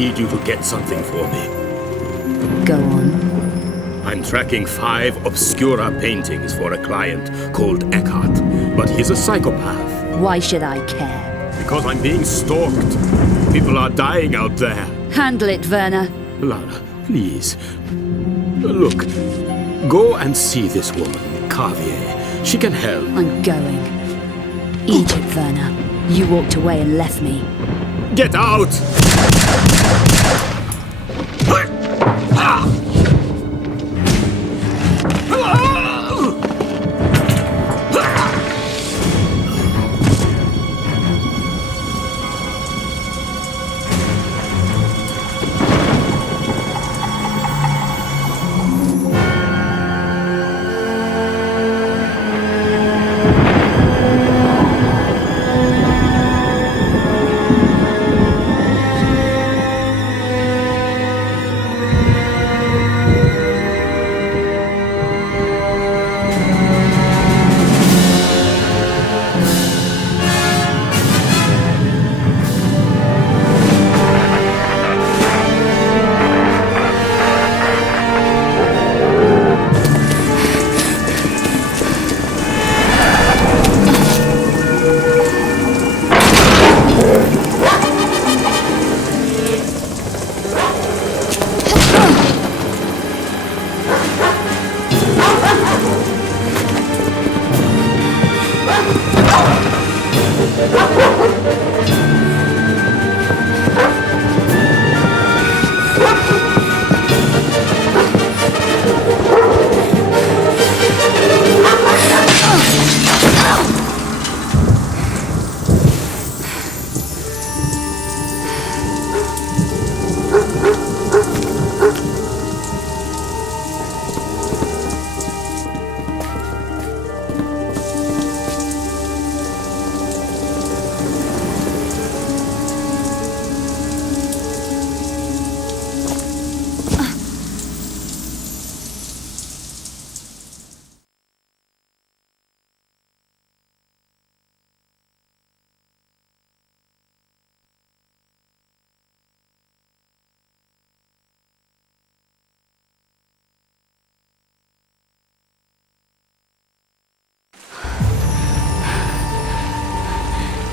need you to get something for me. Go on. I'm tracking 5 obscura paintings for a client called Eckhart, but he's a psychopath. Why should I care? Because I'm being stalked. People are dying out there. Handle it, Werner. Lara, please. Look, go and see this woman, Carvier. She can help. I'm going. Eat it, Werner. You walked away and left me. Get out!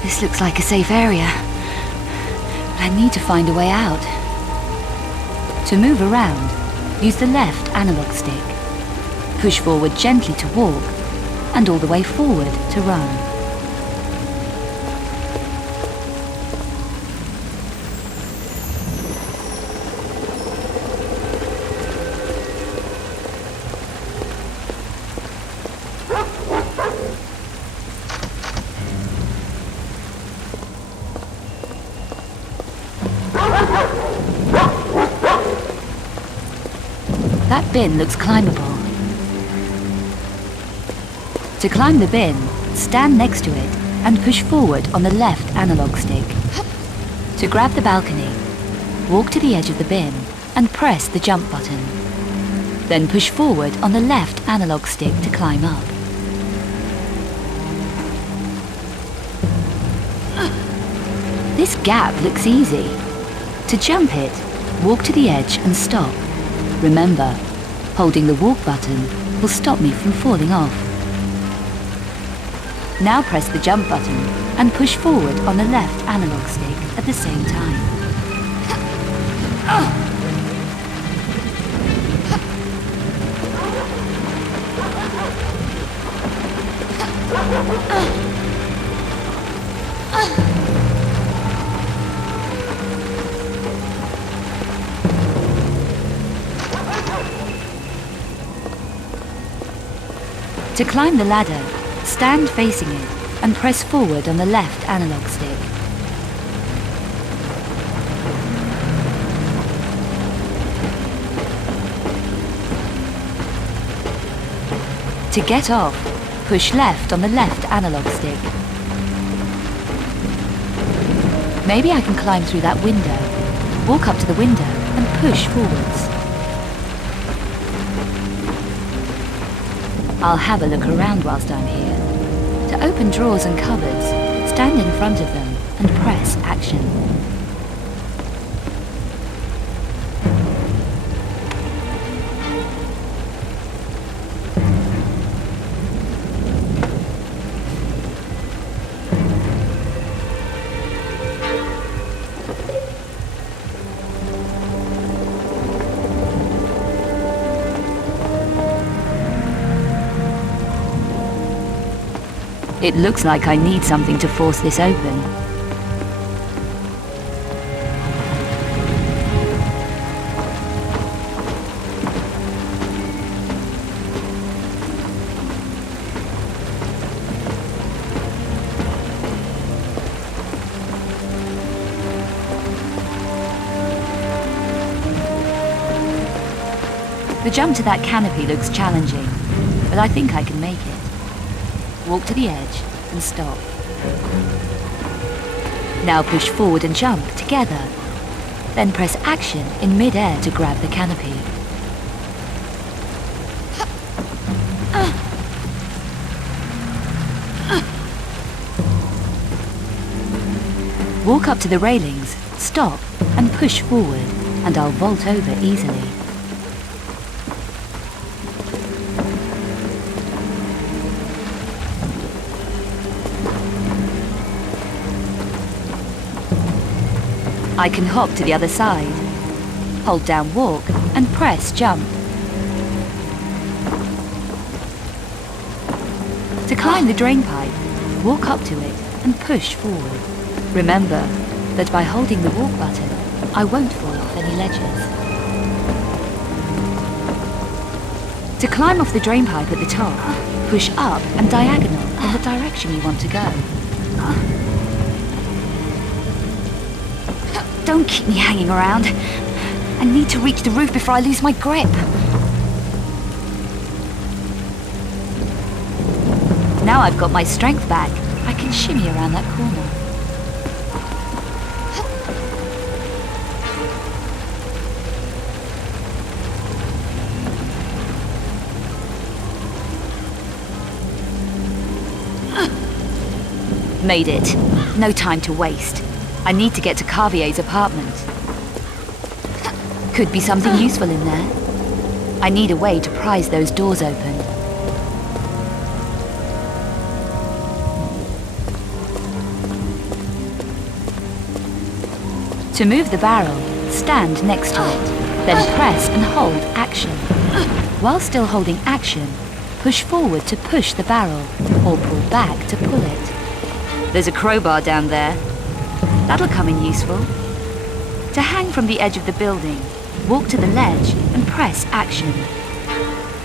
This looks like a safe area. But I need to find a way out. To move around, use the left analog stick. Push forward gently to walk, and all the way forward to run. That bin looks climbable. To climb the bin, stand next to it and push forward on the left analog stick. To grab the balcony, walk to the edge of the bin and press the jump button. Then push forward on the left analog stick to climb up. This gap looks easy. To jump it, walk to the edge and stop. Remember, holding the walk button will stop me from falling off. Now press the jump button and push forward on the left analog stick at the same time. To climb the ladder, stand facing it and press forward on the left analog stick. To get off, push left on the left analog stick. Maybe I can climb through that window. Walk up to the window and push forwards. I'll have a look around whilst I'm here. To open drawers and cupboards, stand in front of them and press action. It looks like I need something to force this open. The jump to that canopy looks challenging, but I think I can make it. Walk to the edge and stop. Now push forward and jump together. Then press action in mid-air to grab the canopy. Walk up to the railings, stop, and push forward, and I'll vault over easily. I can hop to the other side. Hold down walk and press jump. To climb the drain pipe, walk up to it and push forward. Remember that by holding the walk button, I won't fall off any ledges. To climb off the drain pipe at the top, push up and diagonal in the direction you want to go. Don't keep me hanging around. I need to reach the roof before I lose my grip. Now I've got my strength back, I can shimmy around that corner. Made it. No time to waste. I need to get to Carvier's apartment. Could be something useful in there. I need a way to prise those doors open. To move the barrel, stand next to it, then press and hold action. While still holding action, push forward to push the barrel, or pull back to pull it. There's a crowbar down there. That'll come in useful. To hang from the edge of the building, walk to the ledge and press action.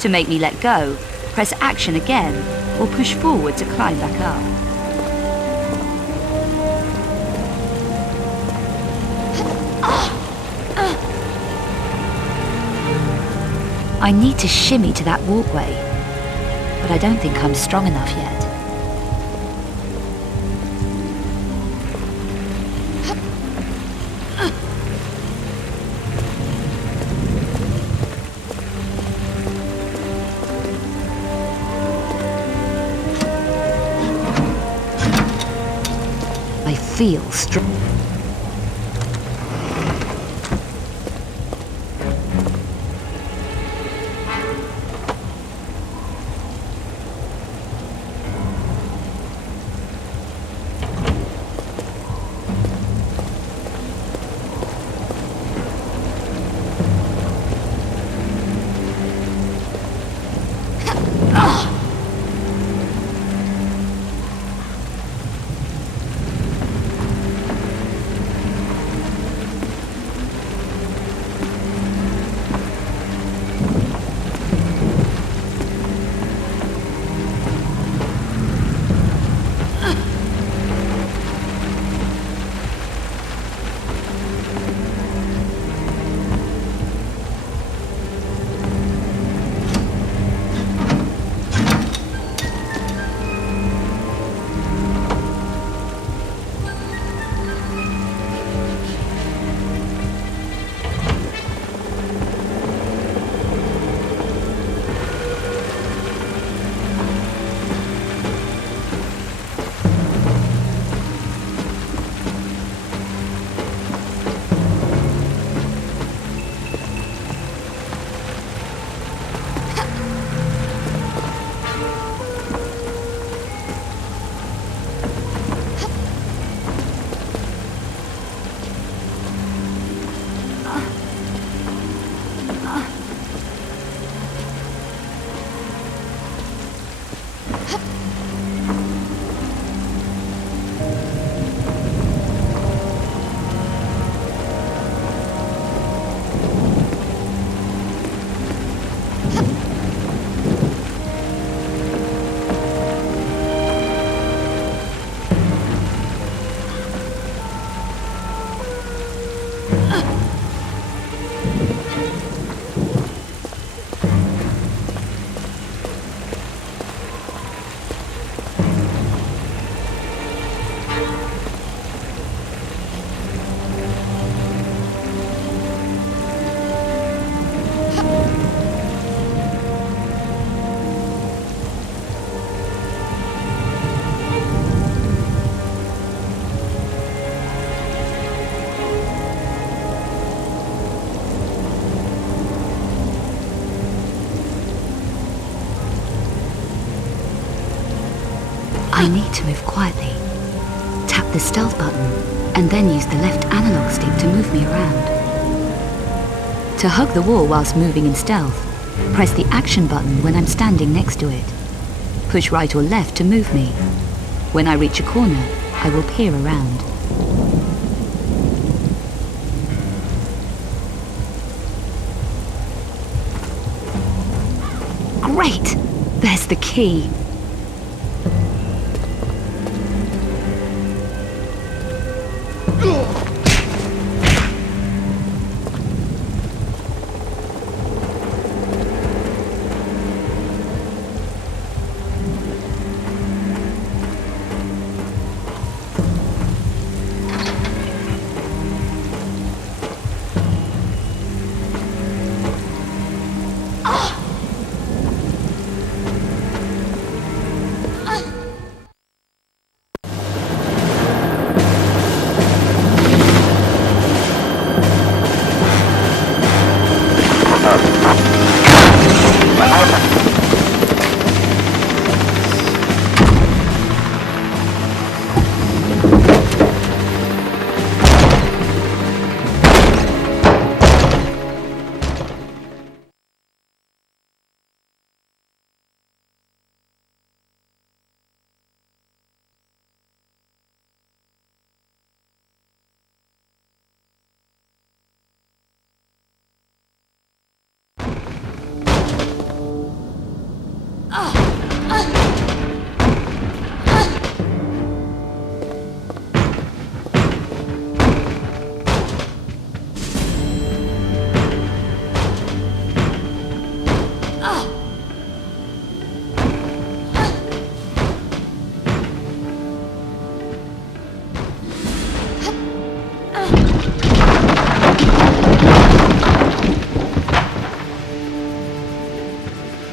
To make me let go, press action again or push forward to climb back up. I need to shimmy to that walkway, but I don't think I'm strong enough yet. I feel strong. I need to move quietly. Tap the stealth button and then use the left analog stick to move me around. To hug the wall whilst moving in stealth, press the action button when I'm standing next to it. Push right or left to move me. When I reach a corner, I will peer around. Great! There's the key.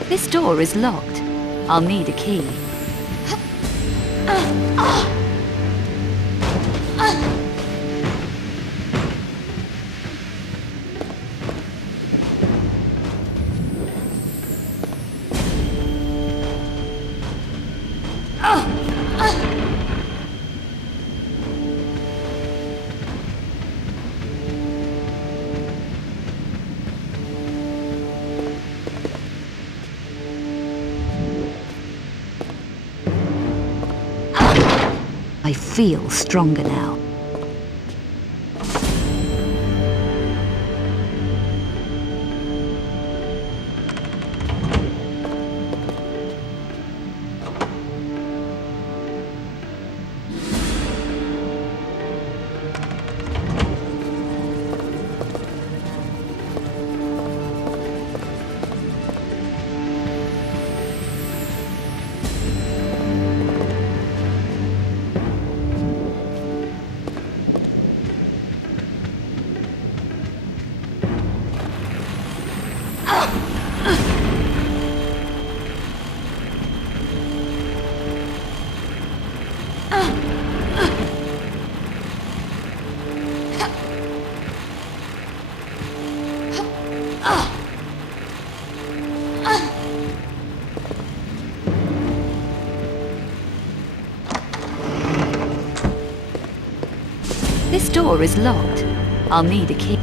This door is locked. I'll need a key. I feel stronger now. This door is locked. I'll need a key.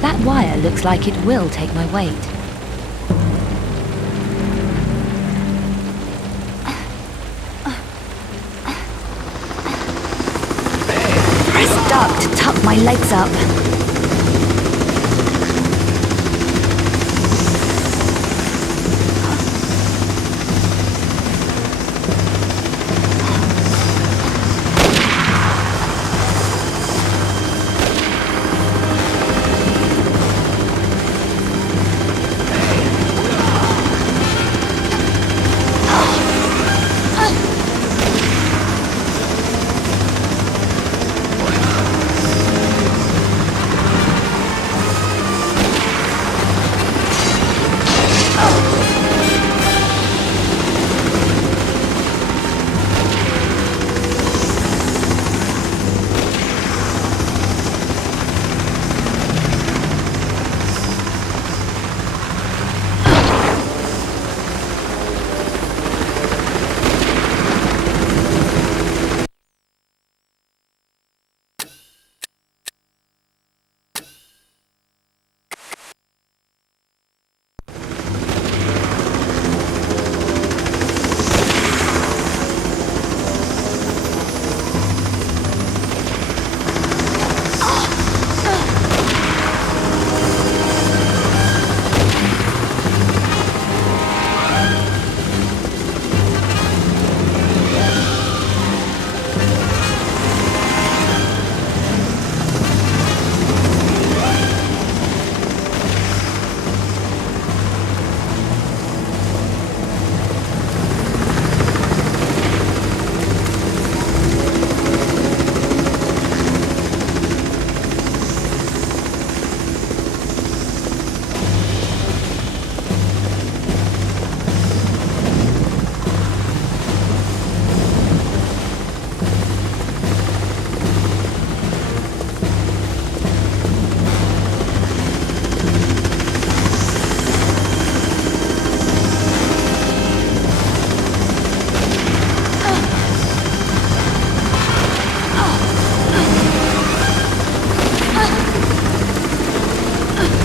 That wire looks like it will take my weight. Press duck to tuck my legs up.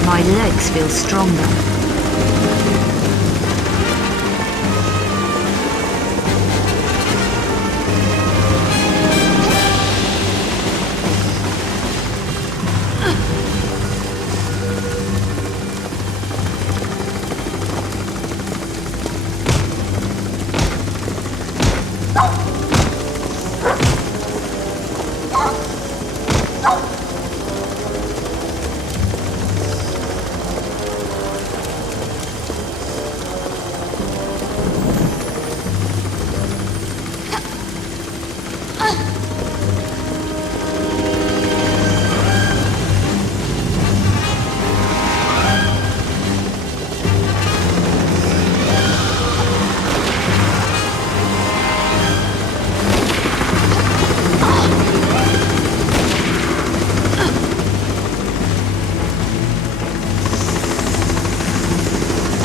My legs feel stronger.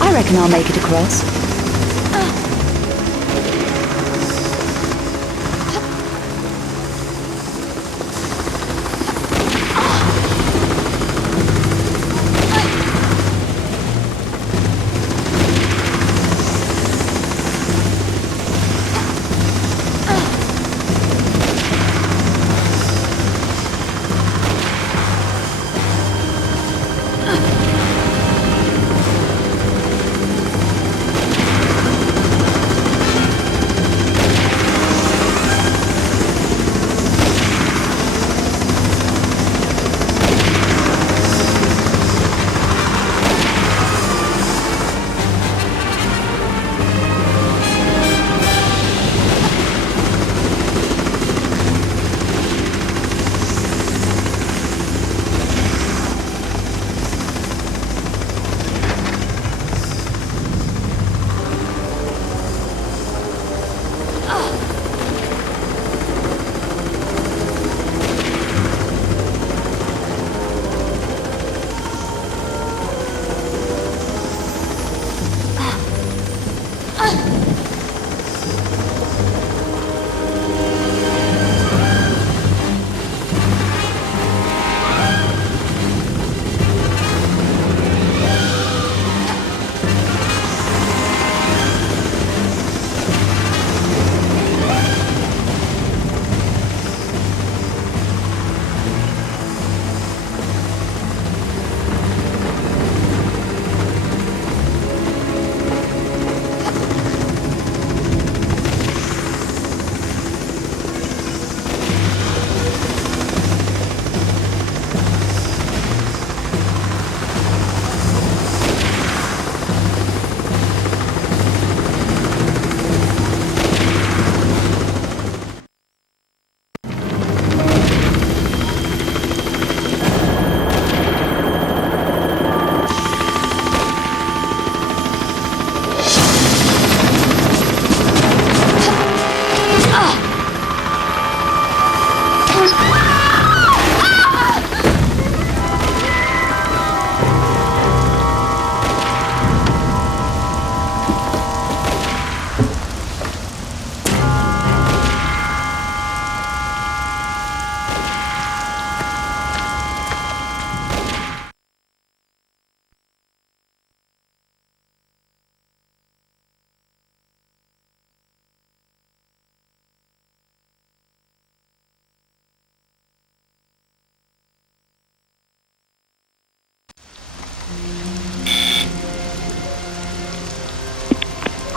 I reckon I'll make it across.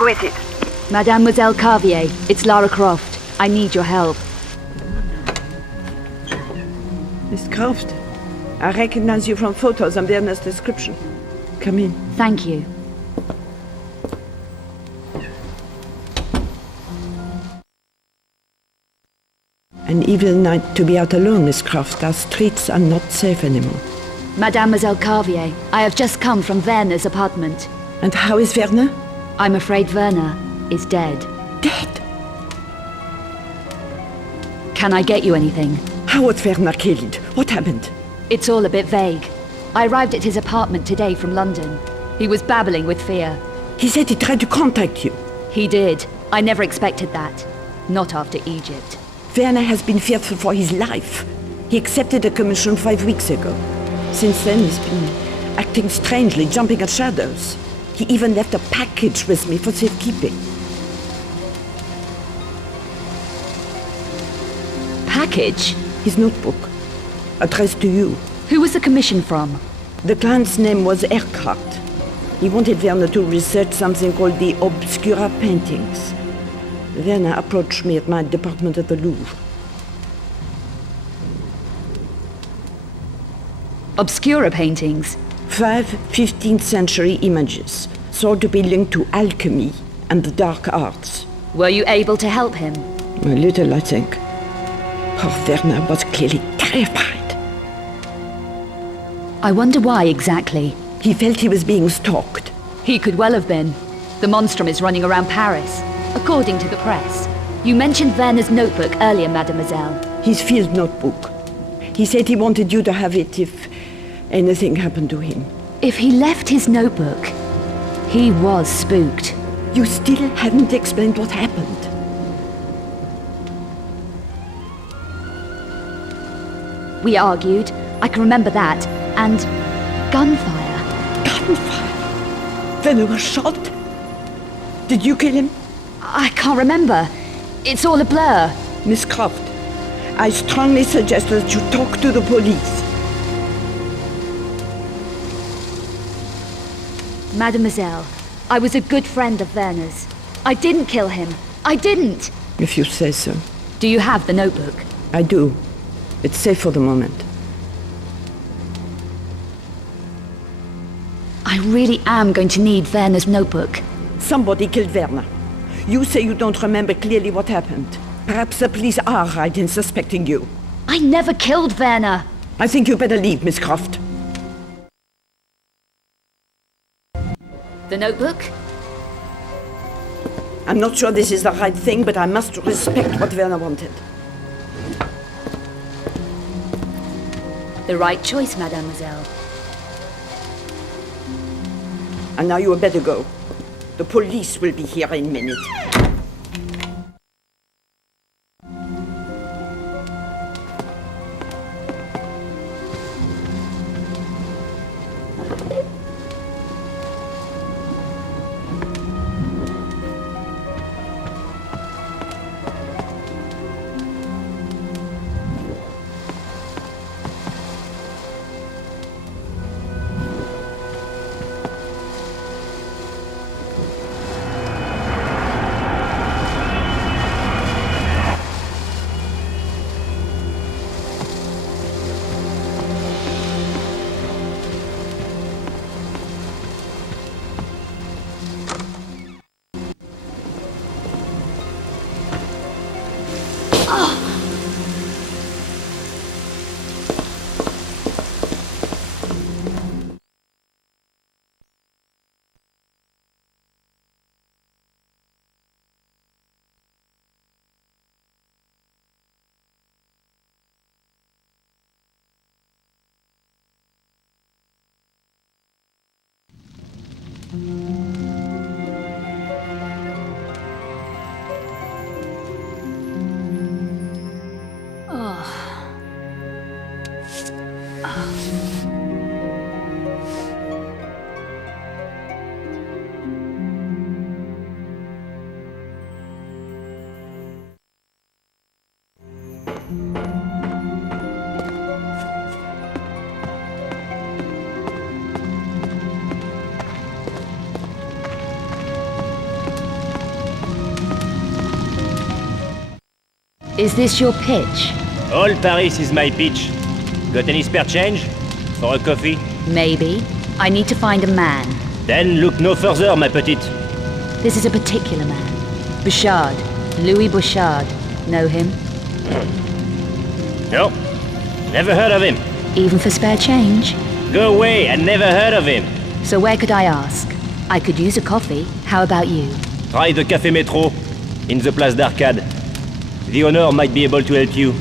Who is it? Mademoiselle Carvier, it's Lara Croft. I need your help. Miss Croft, I recognize you from photos and Werner's description. Come in. Thank you. An evil night to be out alone, Miss Croft. Our streets are not safe anymore. Mademoiselle Carvier, I have just come from Werner's apartment. And how is Werner? I'm afraid Werner is dead. Dead? Can I get you anything? How was Werner killed? What happened? It's all a bit vague. I arrived at his apartment today from London. He was babbling with fear. He said he tried to contact you. He did. I never expected that. Not after Egypt. Werner has been fearful for his life. He accepted a commission 5 weeks ago. Since then, he's been acting strangely, jumping at shadows. He even left a package with me for safekeeping. Package? His notebook, addressed to you. Who was the commission from? The client's name was Croft. He wanted Werner to research something called the Obscura paintings. Werner approached me at my department at the Louvre. Obscura paintings? 5 15th century images, thought to be linked to alchemy and the dark arts. Were you able to help him? A little, I think. Poor Werner was clearly terrified. I wonder why exactly. He felt he was being stalked. He could well have been. The monstrum is running around Paris, according to the press. You mentioned Werner's notebook earlier, mademoiselle. His field notebook. He said he wanted you to have it if anything happened to him. If he left his notebook, he was spooked. You still haven't explained what happened. We argued, I can remember that, and gunfire. Gunfire? Werner was shot? Did you kill him? I can't remember. It's all a blur. Miss Croft, I strongly suggest that you talk to the police. Mademoiselle, I was a good friend of Werner's. I didn't kill him. I didn't. If you say so. Do you have the notebook? I do. It's safe for the moment. I really am going to need Werner's notebook. Somebody killed Werner. You say you don't remember clearly what happened. Perhaps the police are right in suspecting you. I never killed Werner. I think you better leave, Miss Croft. The notebook? I'm not sure this is the right thing, but I must respect what Werner wanted. The right choice, mademoiselle. And now you had better go. The police will be here in a minute. Is this your pitch? All Paris is my pitch. Got any spare change? For a coffee? Maybe. I need to find a man. Then look no further, ma petite. This is a particular man. Bouchard. Louis Bouchard. Know him? No. Never heard of him. Even for spare change? Go away, I never heard of him. So where could I ask? I could use a coffee. How about you? Try the Café Métro, in the Place d'Arcade. The owner might be able to help you.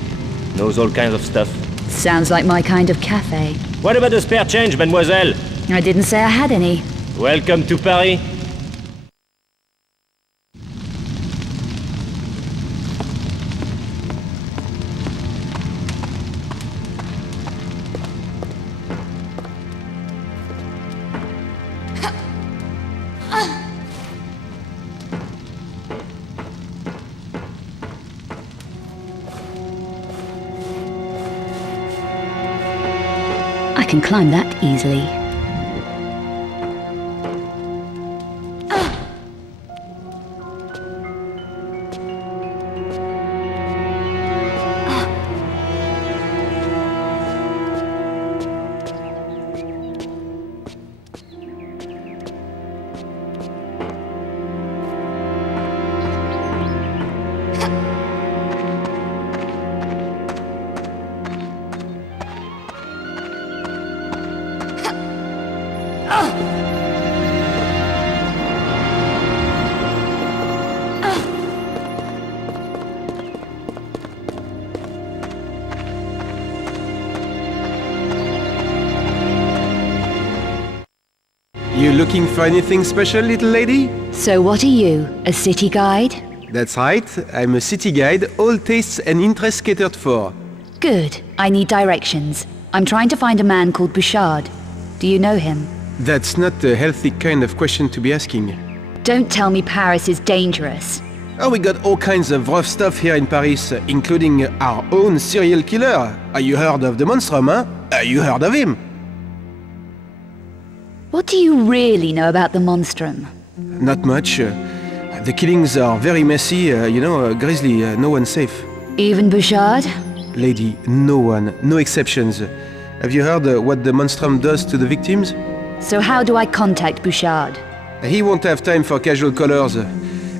Knows all kinds of stuff. Sounds like my kind of cafe. What about the spare change, mademoiselle? I didn't say I had any. Welcome to Paris. I can climb that easily. You looking for anything special, little lady? So what are you, a city guide? That's right, I'm a city guide, all tastes and interests catered for. Good. I need directions. I'm trying to find a man called Bouchard. Do you know him? That's not a healthy kind of question to be asking. Don't tell me Paris is dangerous. Oh, we got all kinds of rough stuff here in Paris, including our own serial killer. Are you heard of the Monstrum, huh? Are you heard of him? What do you really know about the Monstrum? Not much. The killings are very messy, grisly, no one's safe. Even Bouchard? Lady, no one, no exceptions. Have you heard what the Monstrum does to the victims? So how do I contact Bouchard? He won't have time for casual callers.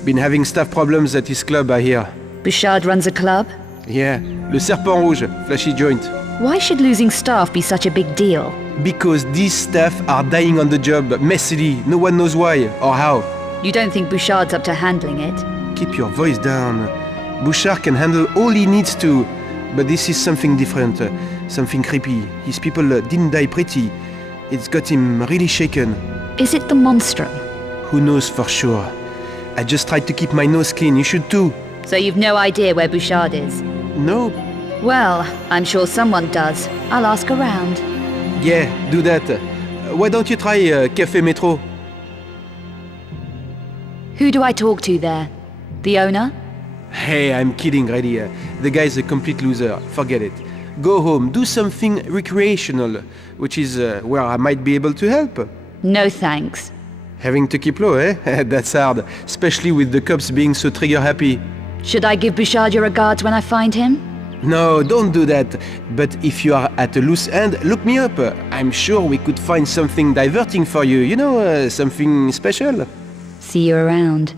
Been having staff problems at his club, I hear. Bouchard runs a club? Yeah, Le Serpent Rouge, flashy joint. Why should losing staff be such a big deal? Because these staff are dying on the job, messily, no one knows why or how. You don't think Bouchard's up to handling it? Keep your voice down. Bouchard can handle all he needs to, but this is something different, something creepy. His people didn't die pretty. It's got him really shaken. Is it the Monstrum? Who knows for sure? I just tried to keep my nose clean, you should too. So you've no idea where Bouchard is? No? Well, I'm sure someone does. I'll ask around. Yeah, do that. Why don't you try Café Métro? Who do I talk to there? The owner? Hey, I'm kidding, really. The guy's a complete loser. Forget it. Go home, do something recreational, which is where I might be able to help. No thanks. Having to keep low, eh? That's hard, especially with the cops being so trigger-happy. Should I give Bouchard your regards when I find him? No, don't do that. But if you are at a loose end, look me up. I'm sure we could find something diverting for you. You know, something special. See you around.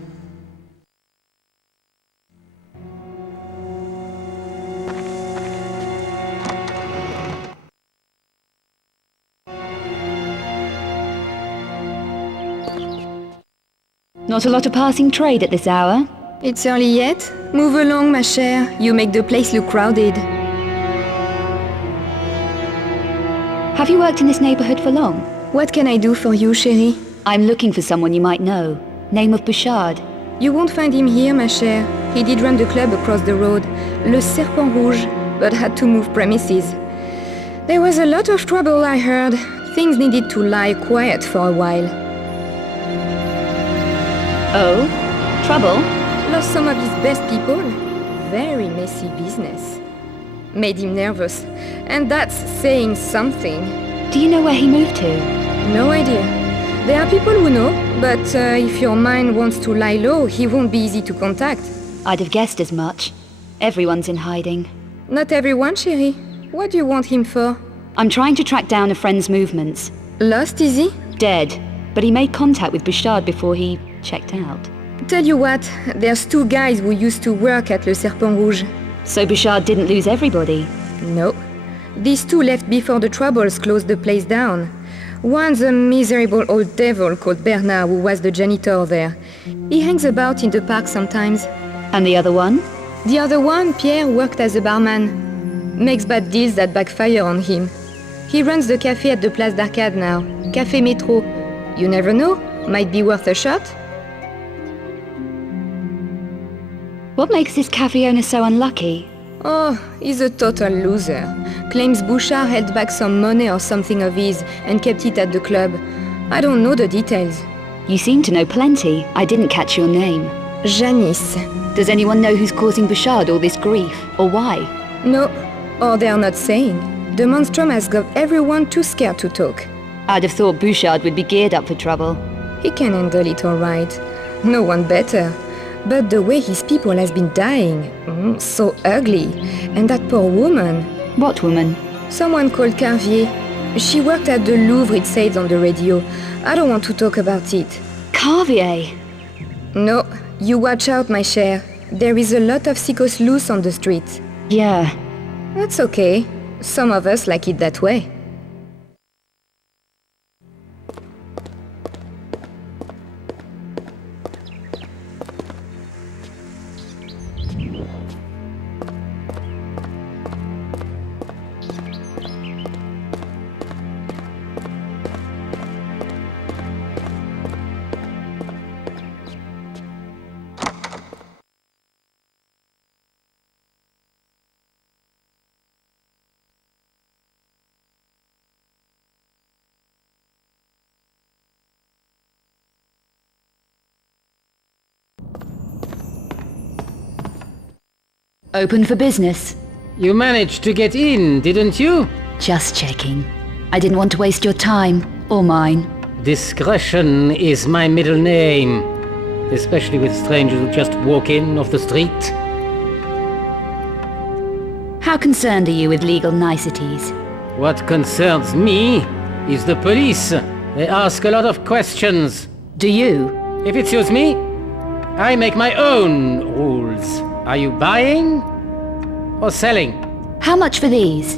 Not a lot of passing trade at this hour. It's early yet? Move along, ma chère. You make the place look crowded. Have you worked in this neighborhood for long? What can I do for you, chérie? I'm looking for someone you might know. Name of Bouchard. You won't find him here, ma chère. He did run the club across the road, Le Serpent Rouge, but had to move premises. There was a lot of trouble, I heard. Things needed to lie quiet for a while. Oh? Trouble? Lost some of his best people. Very messy business. Made him nervous. And that's saying something. Do you know where he moved to? No idea. There are people who know, but if your mind wants to lie low, he won't be easy to contact. I'd have guessed as much. Everyone's in hiding. Not everyone, chérie. What do you want him for? I'm trying to track down a friend's movements. Lost, is he? Dead, but he made contact with Bouchard before he checked out. Tell you what, there's 2 guys who used to work at Le Serpent Rouge. So Bouchard didn't lose everybody? No. These 2 left before the troubles closed the place down. One's a miserable old devil called Bernard, who was the janitor there. He hangs about in the park sometimes. And the other one? The other one, Pierre, worked as a barman. Makes bad deals that backfire on him. He runs the cafe at the Place d'Arcade now. Café Métro. You never know, might be worth a shot. What makes this cafe owner so unlucky? Oh, he's a total loser. Claims Bouchard held back some money or something of his and kept it at the club. I don't know the details. You seem to know plenty. I didn't catch your name. Janice. Does anyone know who's causing Bouchard all this grief, or why? No, or they're not saying. The monstrum has got everyone too scared to talk. I'd have thought Bouchard would be geared up for trouble. He can handle it all right. No one better. But the way his people has been dying, so ugly. And that poor woman. What woman? Someone called Carvier. She worked at the Louvre, it says on the radio. I don't want to talk about it. Carvier? No, you watch out, my cher. There is a lot of sickos loose on the street. Yeah. That's okay. Some of us like it that way. Open for business. You managed to get in, didn't you? Just checking. I didn't want to waste your time, or mine. Discretion is my middle name. Especially with strangers who just walk in off the street. How concerned are you with legal niceties? What concerns me is the police. They ask a lot of questions. Do you? If it suits me, I make my own rules. Are you buying or selling? How much for these?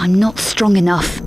I'm not strong enough.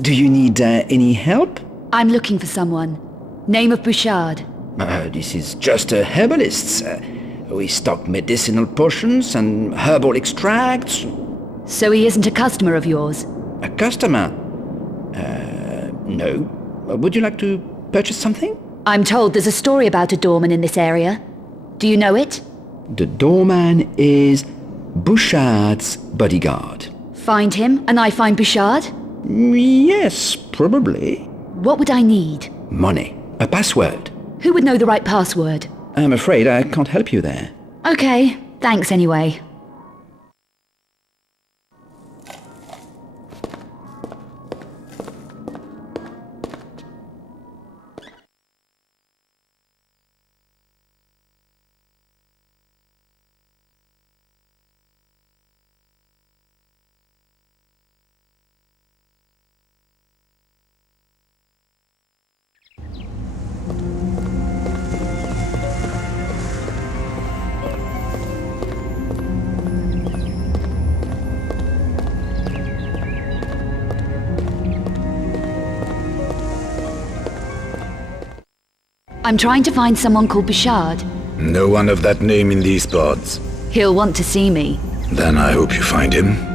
Do you need any help? I'm looking for someone. Name of Bouchard. This is just herbalists. We stock medicinal potions and herbal extracts. So he isn't a customer of yours? A customer? No. Would you like to purchase something? I'm told there's a story about a doorman in this area. Do you know it? The doorman is Bouchard's bodyguard. Find him, and I find Bouchard? Yes, probably. What would I need? Money. A password. Who would know the right password? I'm afraid I can't help you there. Okay, thanks anyway. I'm trying to find someone called Bouchard. No one of that name in these parts. He'll want to see me. Then I hope you find him.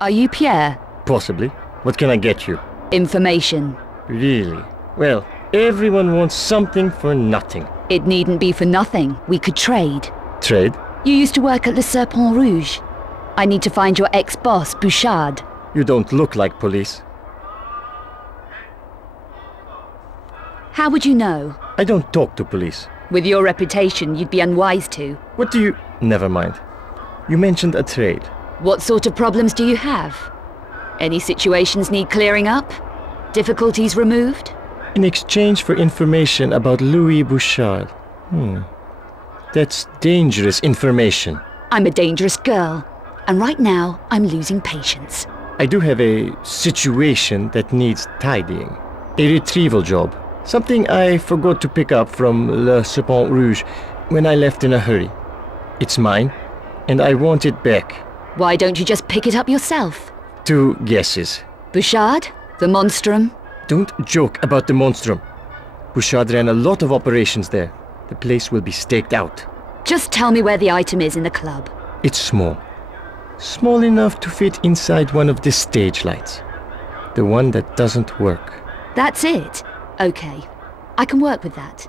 Are you Pierre? Possibly. What can I get you? Information. Really? Well, everyone wants something for nothing. It needn't be for nothing. We could trade. Trade? You used to work at Le Serpent Rouge. I need to find your ex-boss, Bouchard. You don't look like police. How would you know? I don't talk to police. With your reputation, you'd be unwise to. What do you... Never mind. You mentioned a trade. What sort of problems do you have? Any situations need clearing up? Difficulties removed? In exchange for information about Louis Bouchard. That's dangerous information. I'm a dangerous girl, and right now I'm losing patience. I do have a situation that needs tidying. A retrieval job. Something I forgot to pick up from Le Serpent Rouge when I left in a hurry. It's mine, and I want it back. Why don't you just pick it up yourself? 2 guesses. Bouchard? The monstrum? Don't joke about the monstrum. Bouchard ran a lot of operations there. The place will be staked out. Just tell me where the item is in the club. It's small. Small enough to fit inside one of the stage lights. The one that doesn't work. That's it? Okay. I can work with that.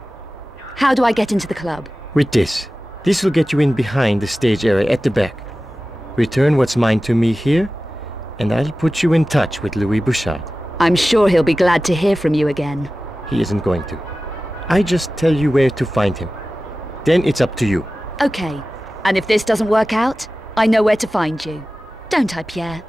How do I get into the club? With this. This will get you in behind the stage area at the back. Return what's mine to me here, and I'll put you in touch with Louis Bouchard. I'm sure he'll be glad to hear from you again. He isn't going to. I just tell you where to find him. Then it's up to you. Okay. And if this doesn't work out, I know where to find you. Don't I, Pierre?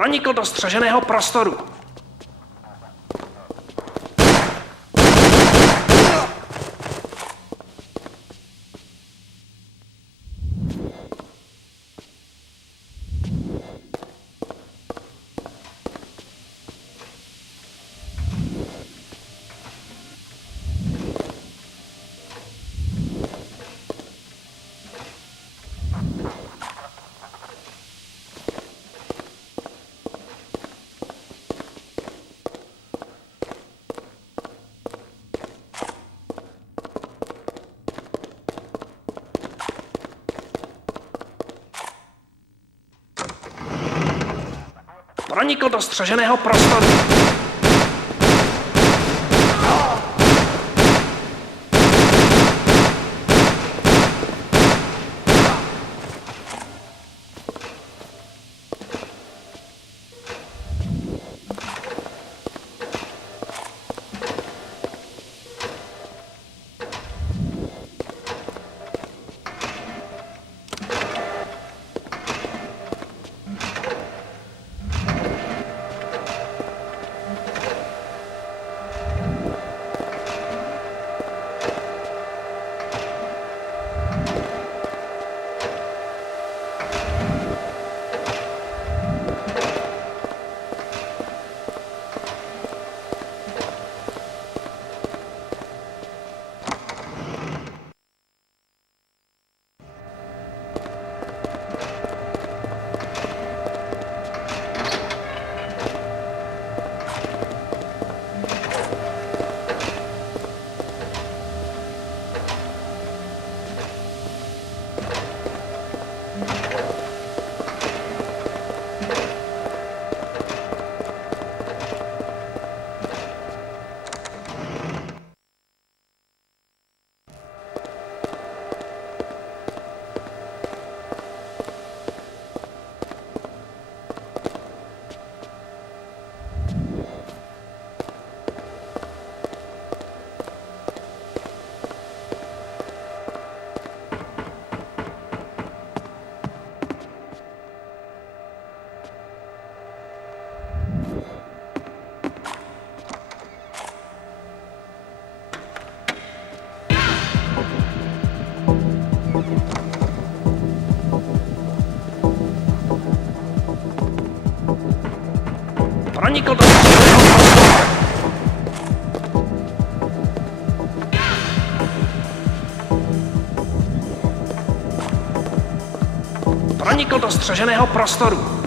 Pronikl do střeženého prostoru. Pronikl do střeženého prostoru. Pronikl do střeženého prostoru. Pronikl do střeženého prostoru.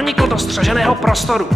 Pronikl do střeženého prostoru.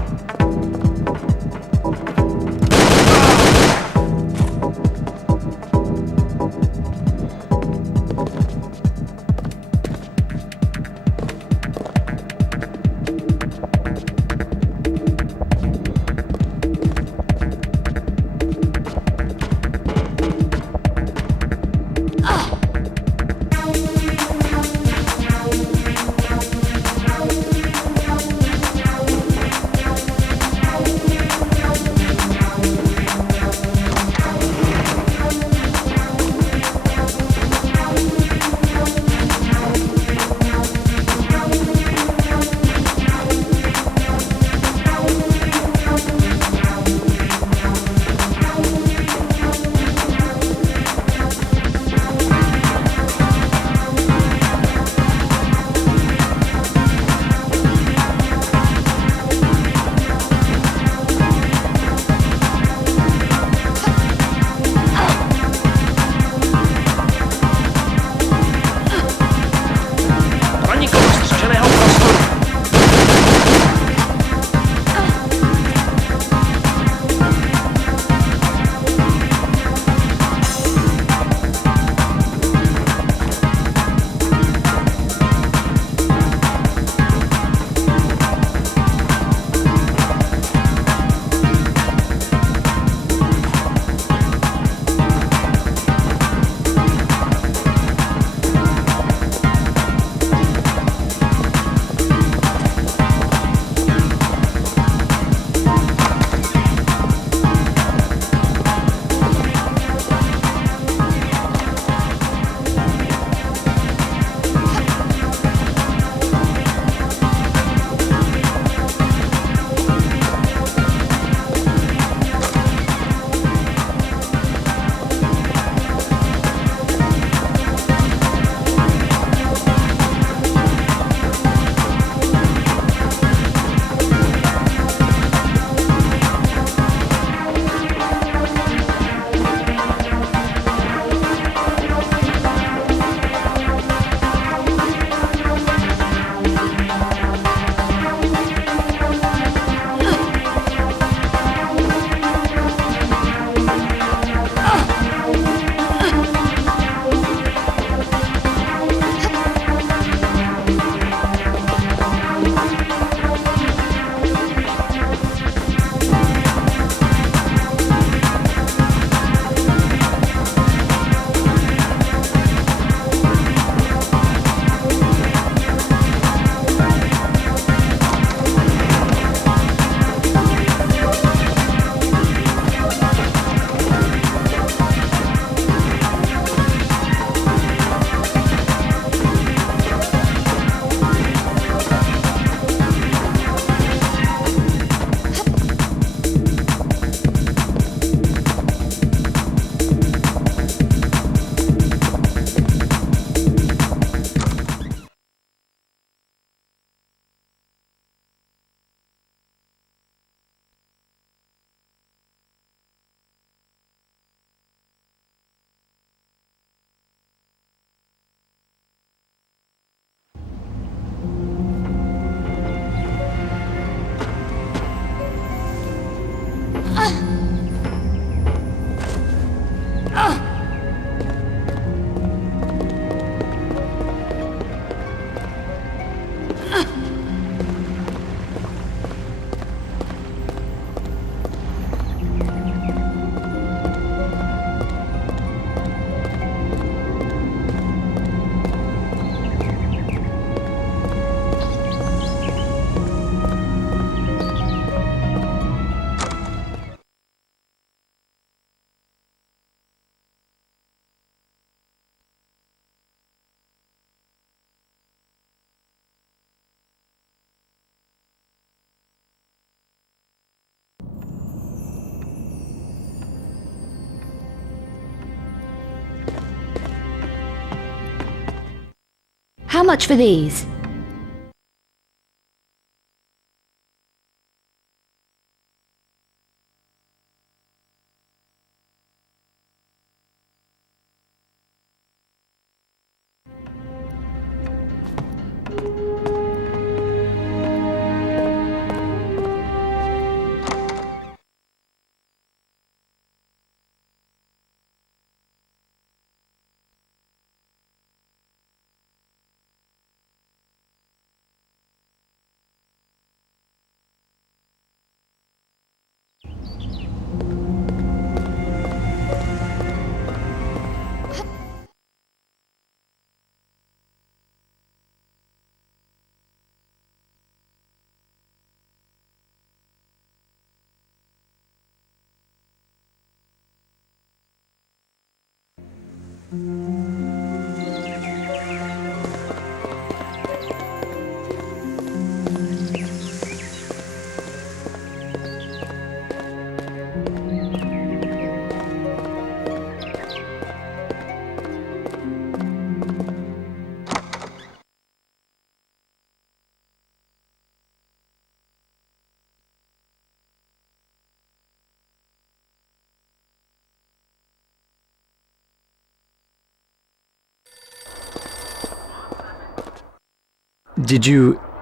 How much for these?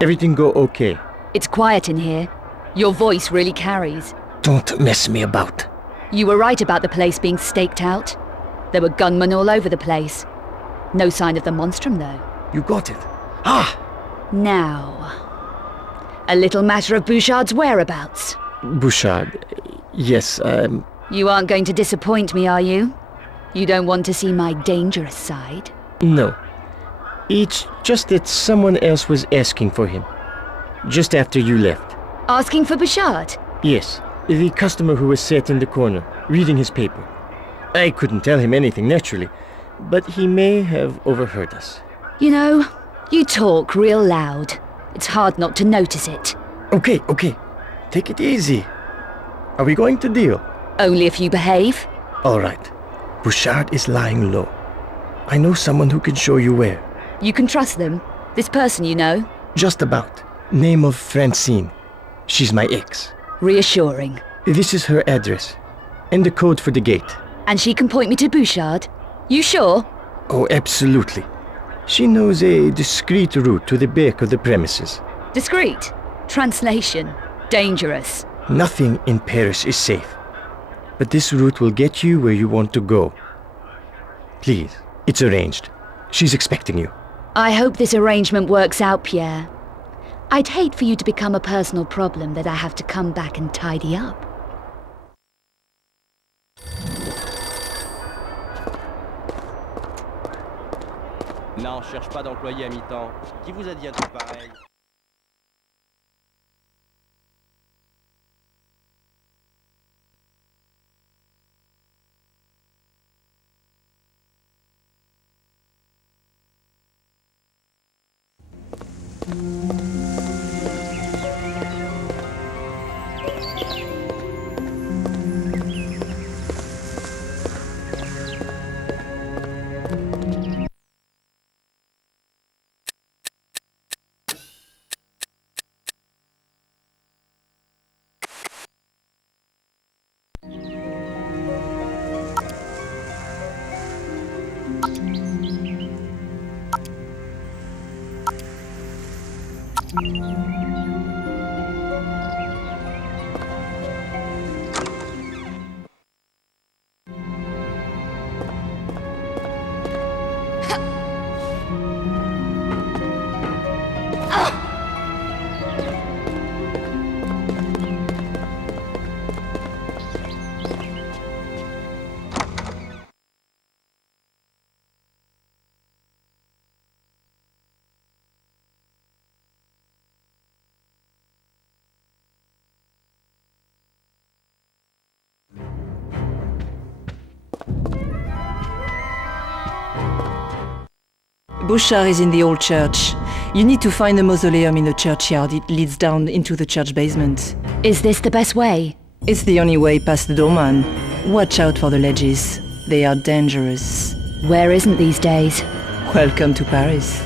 Everything go okay? It's quiet in here. Your voice really carries. Don't mess me about. You were right about the place being staked out. There were gunmen all over the place. No sign of the monstrum, though. You got it. Ah! Now, a little matter of Bouchard's whereabouts. Bouchard, yes, You aren't going to disappoint me, are you? You don't want to see my dangerous side? No. It's just that someone else was asking for him. Just after you left. Asking for Bouchard? Yes, the customer who was sat in the corner, reading his paper. I couldn't tell him anything, naturally, but he may have overheard us. You know, you talk real loud. It's hard not to notice it. Okay. Take it easy. Are we going to deal? Only if you behave. All right. Bouchard is lying low. I know someone who can show you where. You can trust them? This person you know? Just about. Name of Francine. She's my ex. Reassuring. This is her address. And the code for the gate. And she can point me to Bouchard? You sure? Oh, absolutely. She knows a discreet route to the back of the premises. Discreet? Translation. Dangerous. Nothing in Paris is safe. But this route will get you where you want to go. Please, it's arranged. She's expecting you. I hope this arrangement works out, Pierre. I'd hate for you to become a personal problem that I have to come back and tidy up. Non, je cherche pas d'employé à mi-temps. Qui vous a dit un truc pareil? Bouchard is in the old church. You need to find the mausoleum in the churchyard. It leads down into the church basement. Is this the best way? It's the only way past the doorman. Watch out for the ledges. They are dangerous. Where isn't these days? Welcome to Paris.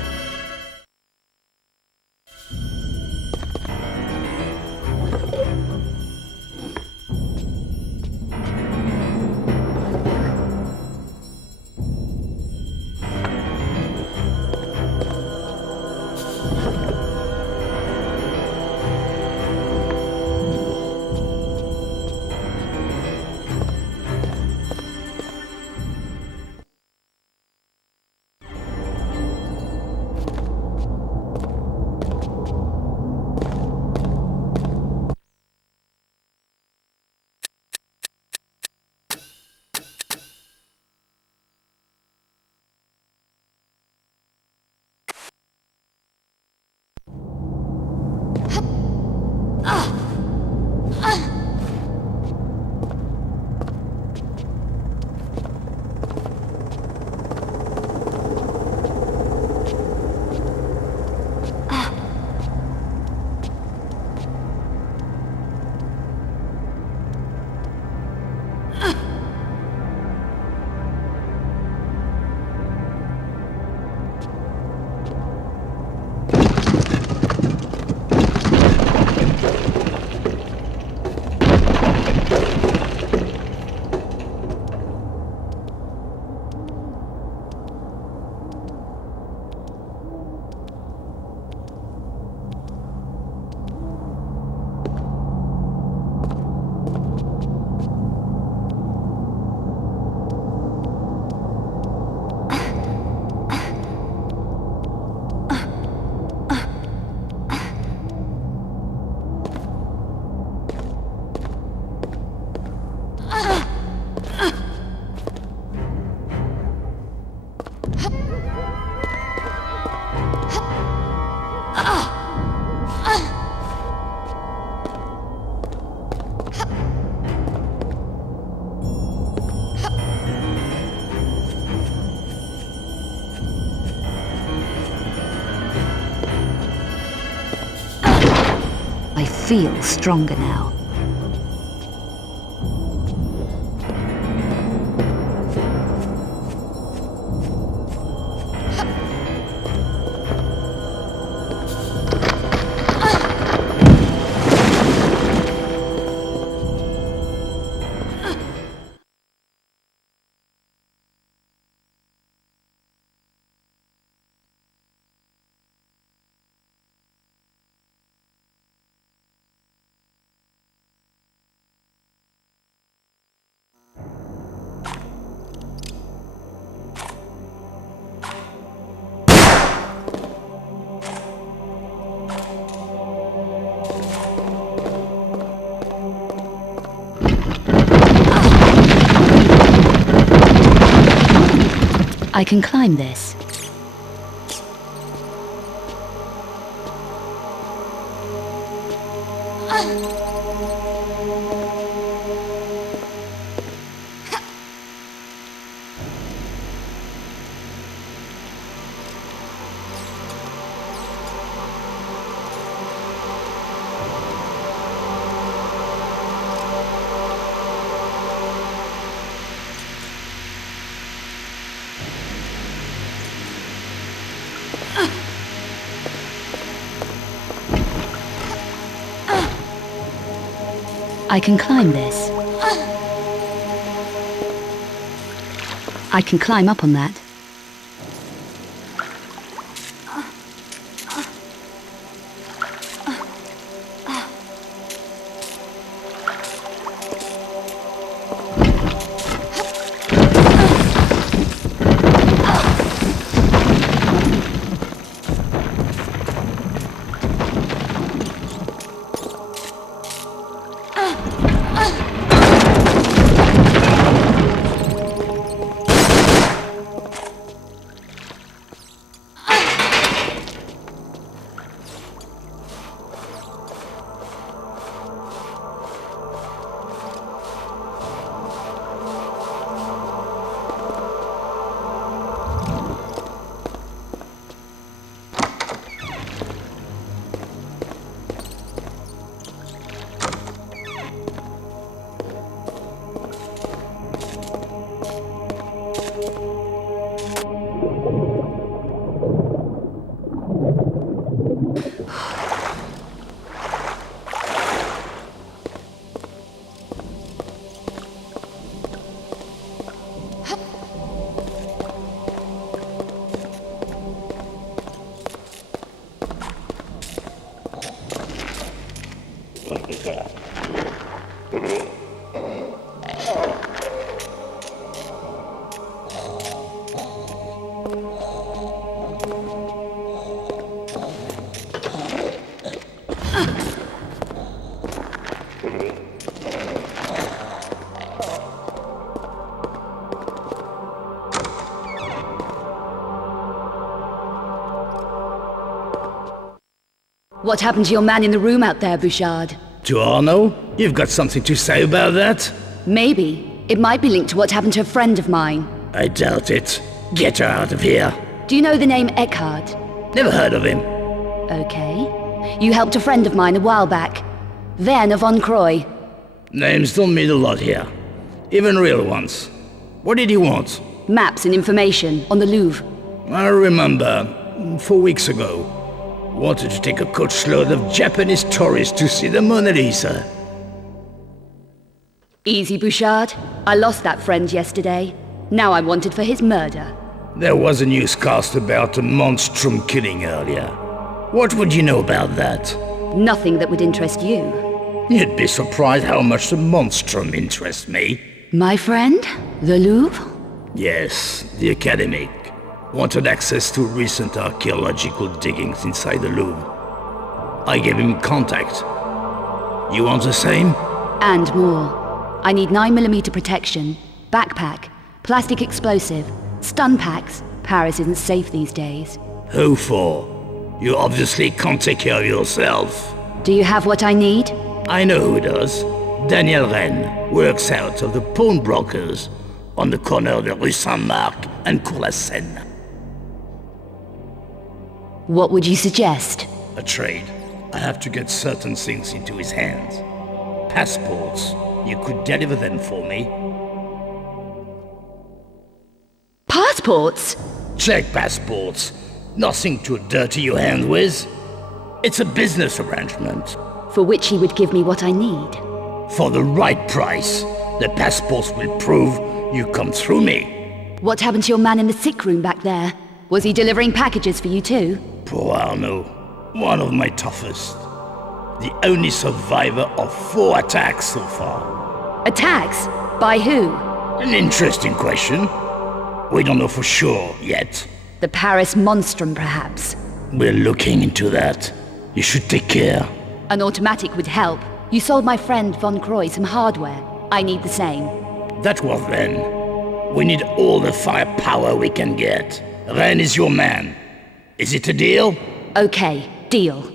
I feel stronger now. I can climb this. I can climb this. I can climb up on that. What happened to your man in the room out there, Bouchard? To Arno? You've got something to say about that? Maybe. It might be linked to what happened to a friend of mine. I doubt it. Get her out of here. Do you know the name Eckhart? Never heard of him. Okay. You helped a friend of mine a while back. Werner von Croy. Names don't mean a lot here. Even real ones. What did he want? Maps and information on the Louvre. I remember, 4 weeks ago. Wanted to take a coachload of Japanese tourists to see the Mona Lisa. Easy, Bouchard. I lost that friend yesterday. Now I'm wanted for his murder. There was a newscast about a monstrum killing earlier. What would you know about that? Nothing that would interest you. You'd be surprised how much the monstrum interests me. My friend? The Louvre? Yes, the academic. Wanted access to recent archaeological diggings inside the Louvre. I gave him contact. You want the same? And more. I need 9mm protection, backpack, plastic explosive, stun packs. Paris isn't safe these days. Who for? You obviously can't take care of yourself. Do you have what I need? I know who does. Daniel Rennes works out of the pawnbrokers on the corner of the Rue Saint-Marc and Cours la Seine. What would you suggest? A trade. I have to get certain things into his hands. Passports. You could deliver them for me. Passports? Check passports. Nothing to dirty your hands with. It's a business arrangement. For which he would give me what I need. For the right price. The passports will prove you come through me. What happened to your man in the sick room back there? Was he delivering packages for you too? Poor Arno. One of my toughest. The only survivor of 4 attacks so far. Attacks? By who? An interesting question. We don't know for sure yet. The Paris Monstrum, perhaps. We're looking into that. You should take care. An automatic would help. You sold my friend Von Croy some hardware. I need the same. That was then. We need all the firepower we can get. Rennes is your man. Is it a deal? Okay, deal.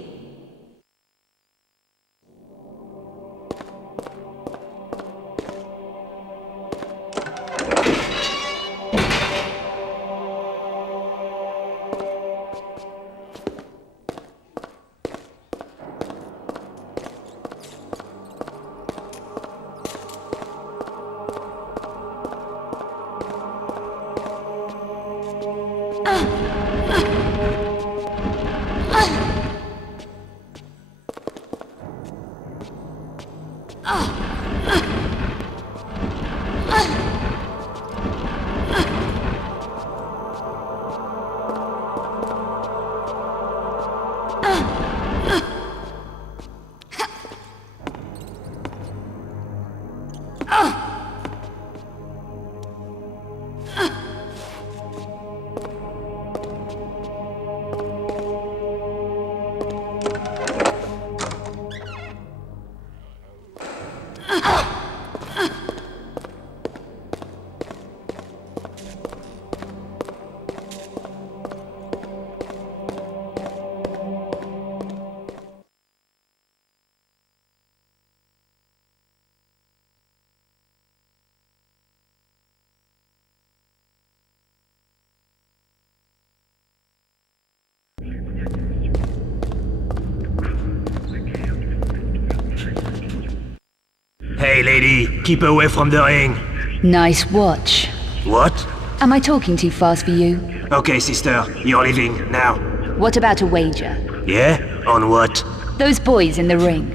Hey lady, keep away from the ring. Nice watch. What? Am I talking too fast for you? Okay, sister, you're leaving, now. What about a wager? Yeah? On what? Those boys in the ring.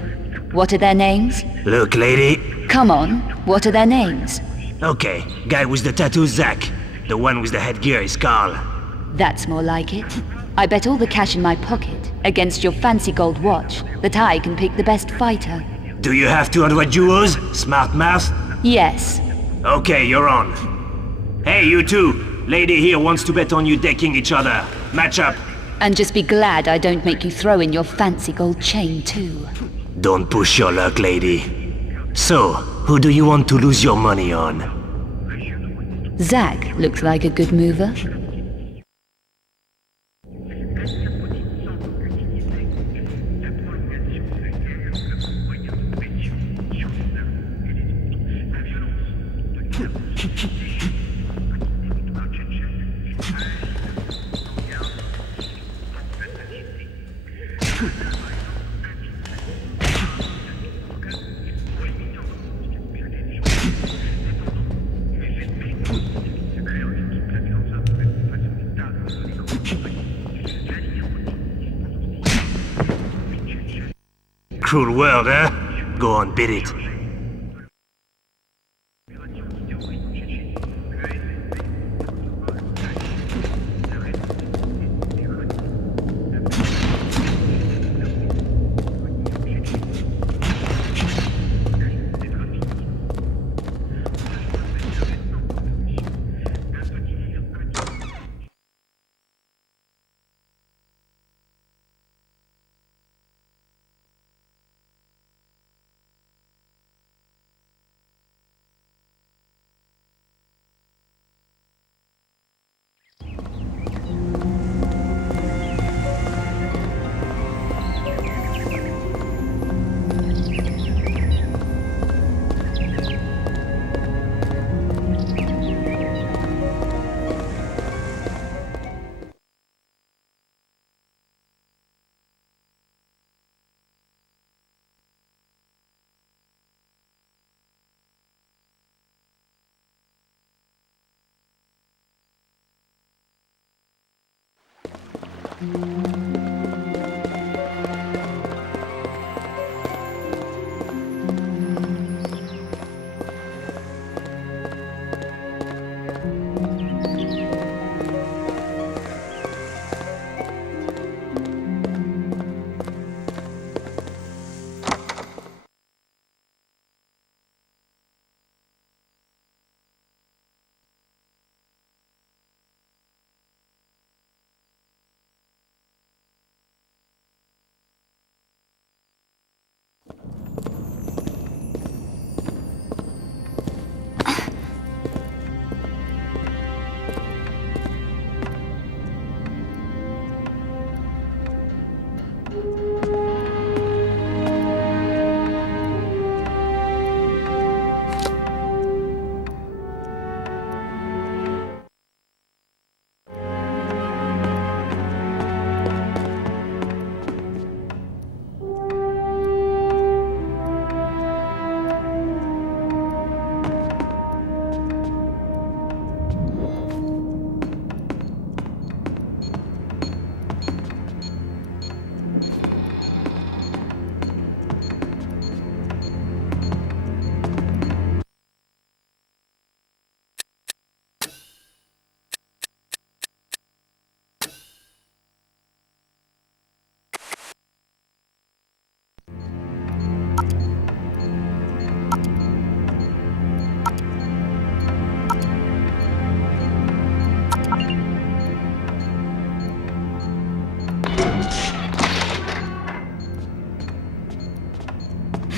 What are their names? Look, lady. Come on, what are their names? Okay, guy with the tattoo, Zach. The one with the headgear is Carl. That's more like it. I bet all the cash in my pocket against your fancy gold watch that I can pick the best fighter. Do you have 200 euros? Smart mouth? Yes. Okay, you're on. Hey, you two. Lady here wants to bet on you decking each other. Match up. And just be glad I don't make you throw in your fancy gold chain too. Don't push your luck, lady. So, who do you want to lose your money on? Zach looks like a good mover. Cruel world, eh? Go on, bid it.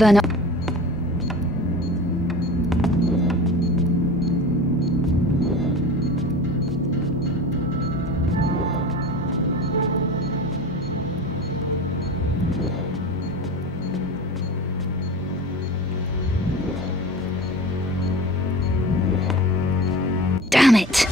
Vernon. Damn it!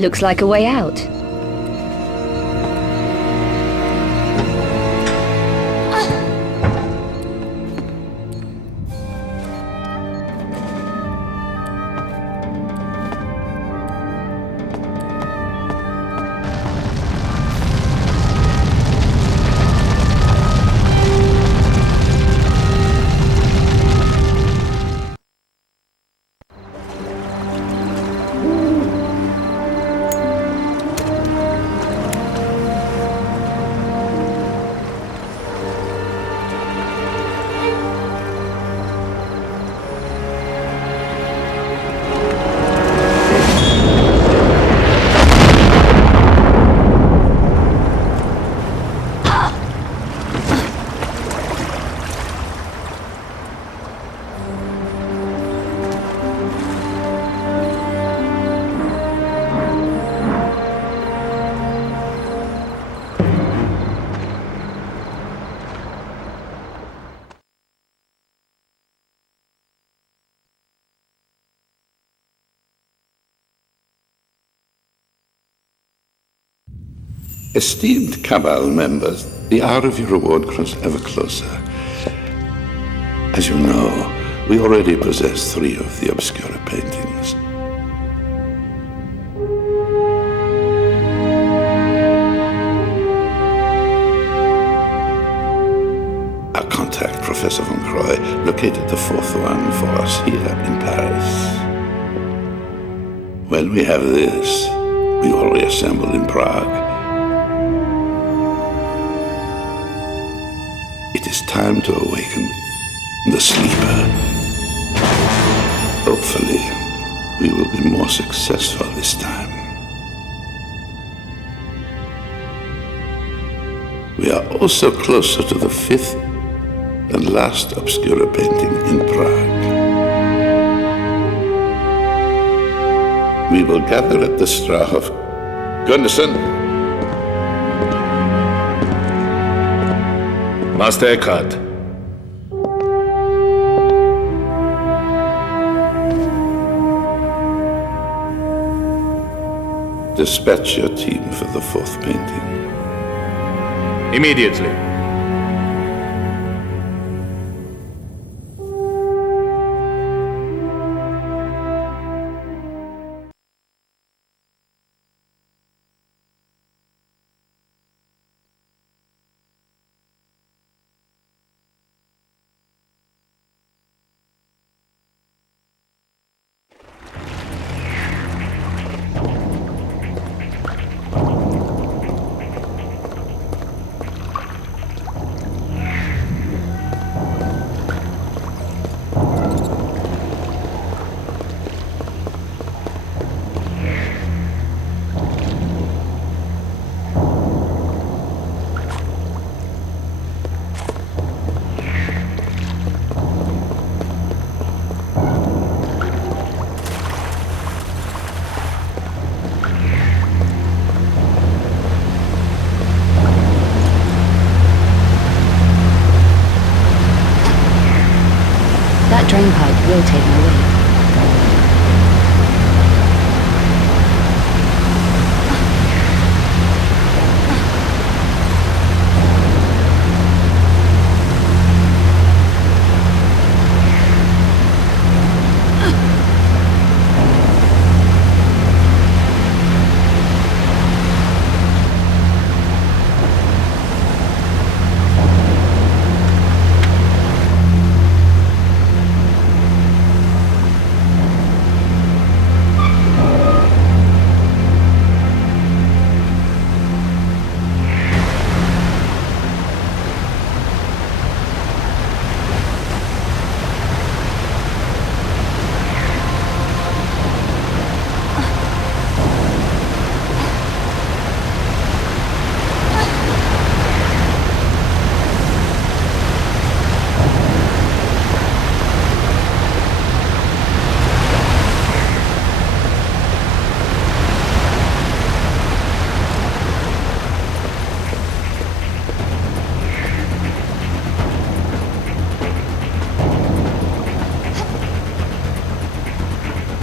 Looks like a way out. Esteemed Cabal members, the hour of your reward grows ever closer. As you know, we already possess 3 of the Obscura paintings. Our contact, Professor Von Croy, located the 4th one for us here in Paris. When we have this, we will reassemble in Prague. It is time to awaken the sleeper. Hopefully, we will be more successful this time. We are also closer to the 5th and last Obscura painting in Prague. We will gather at the Strahov. Gunderson! Master Eckhart. Dispatch your team for the 4th painting. Immediately. That drain pipe will take my weight.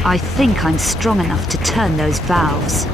I think I'm strong enough to turn those valves.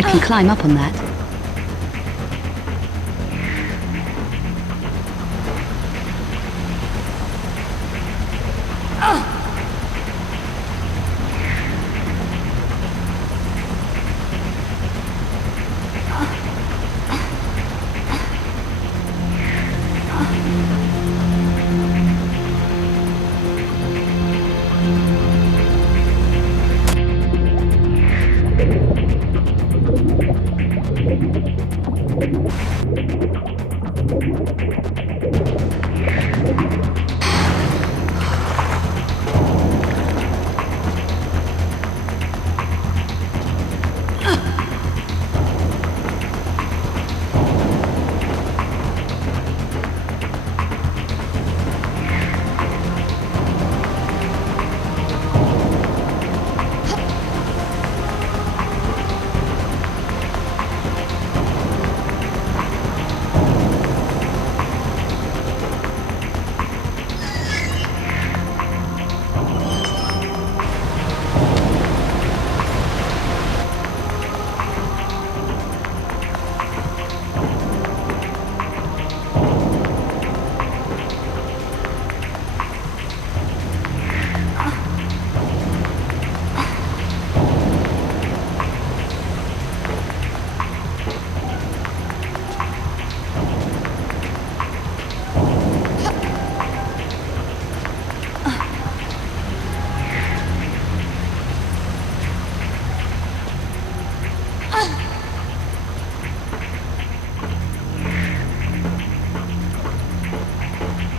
I can climb up on that.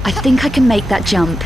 I think I can make that jump.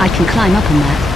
I can climb up on that.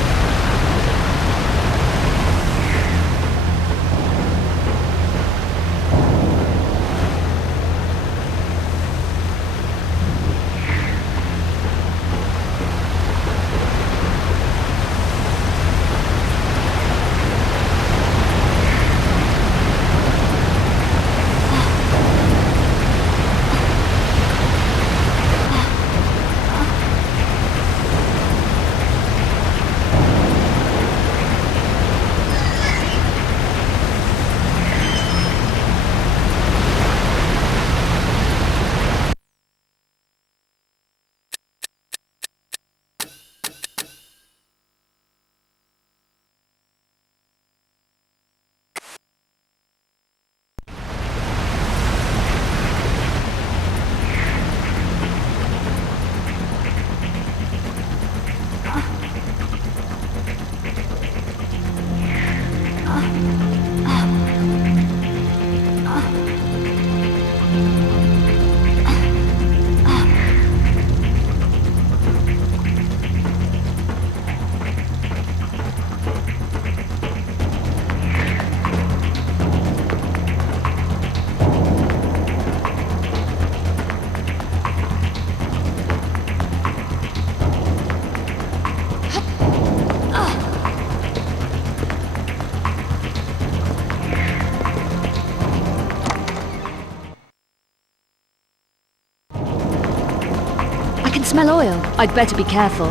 can smell oil. I'd better be careful.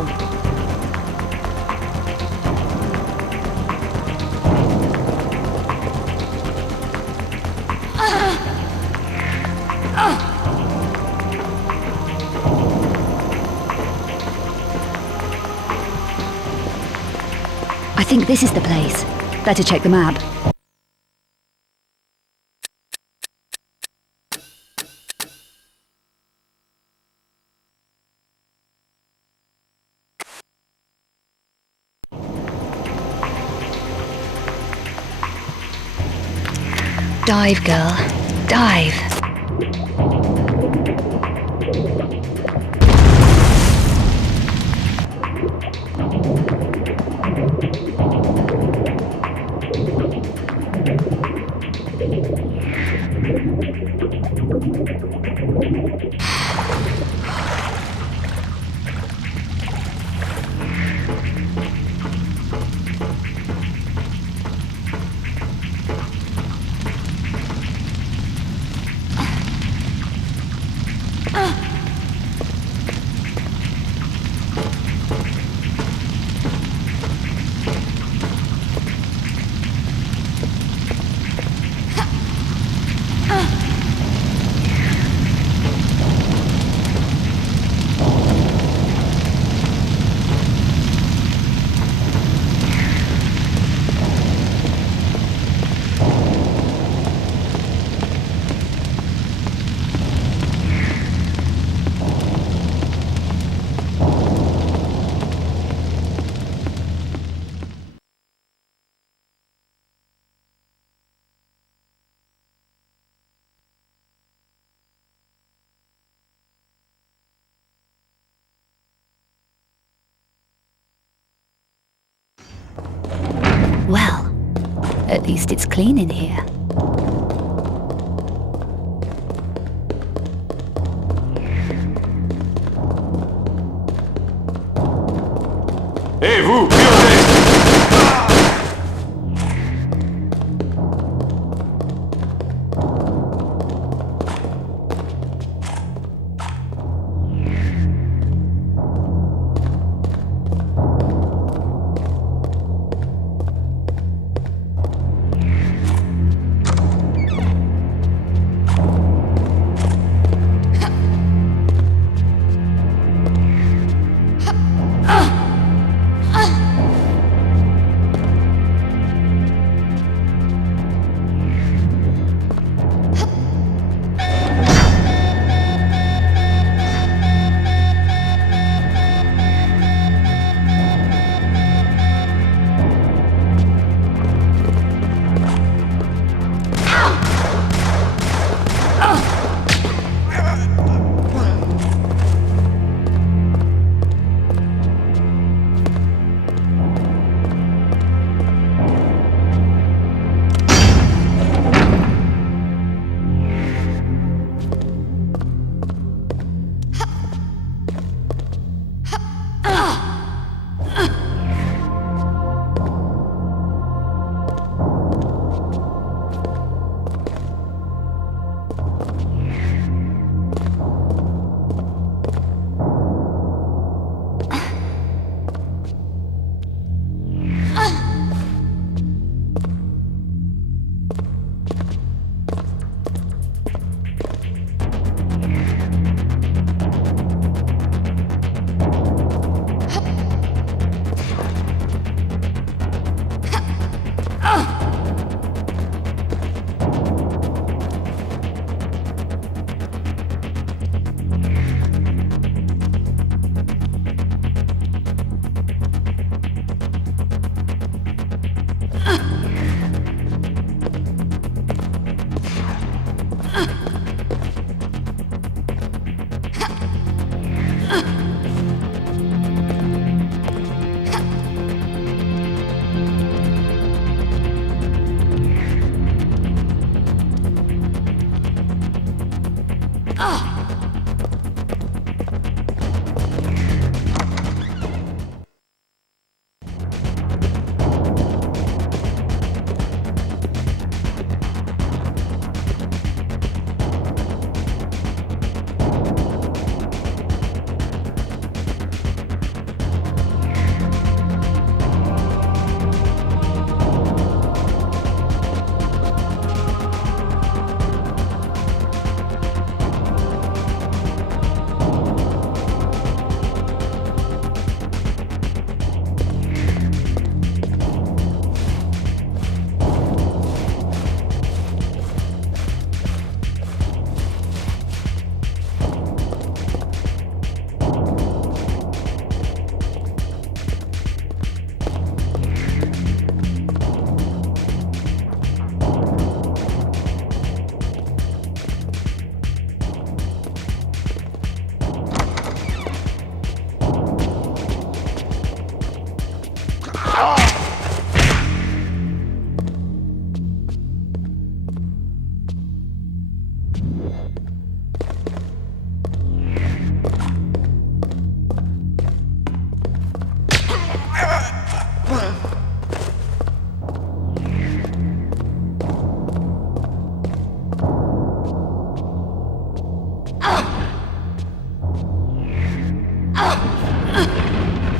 I think this is the place. Better check the map. Dive, girl. Dive. Well, at least it's clean in here. Hé, vous, pilotez!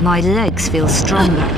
My legs feel stronger.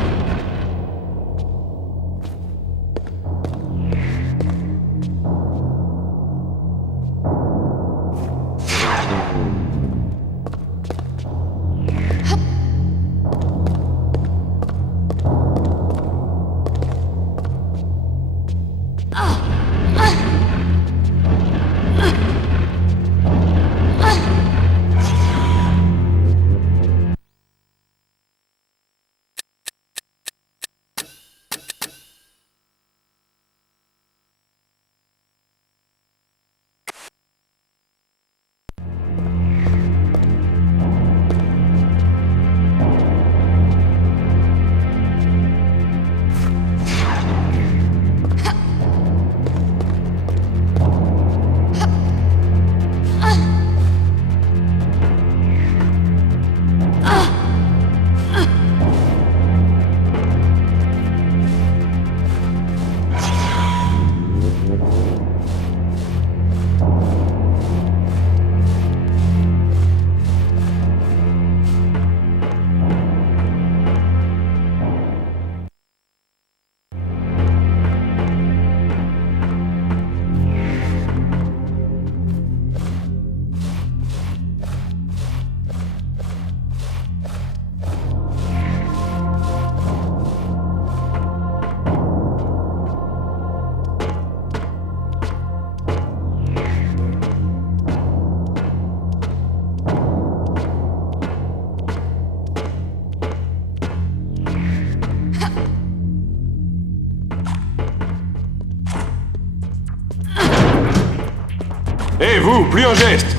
Hé, vous, plus un geste!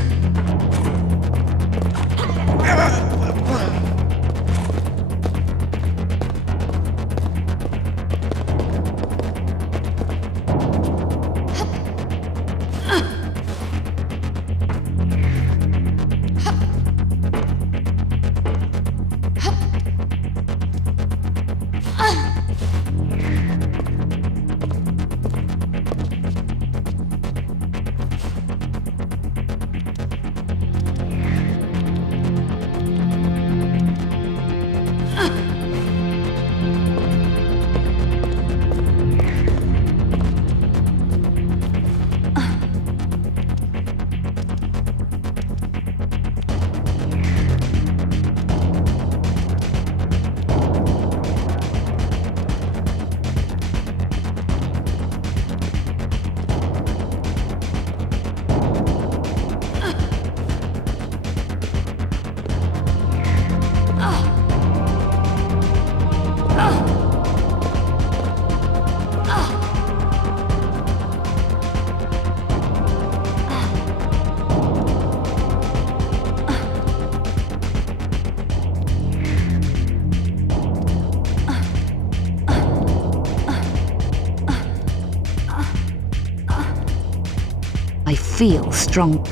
I feel strong.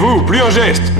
vous, plus un geste.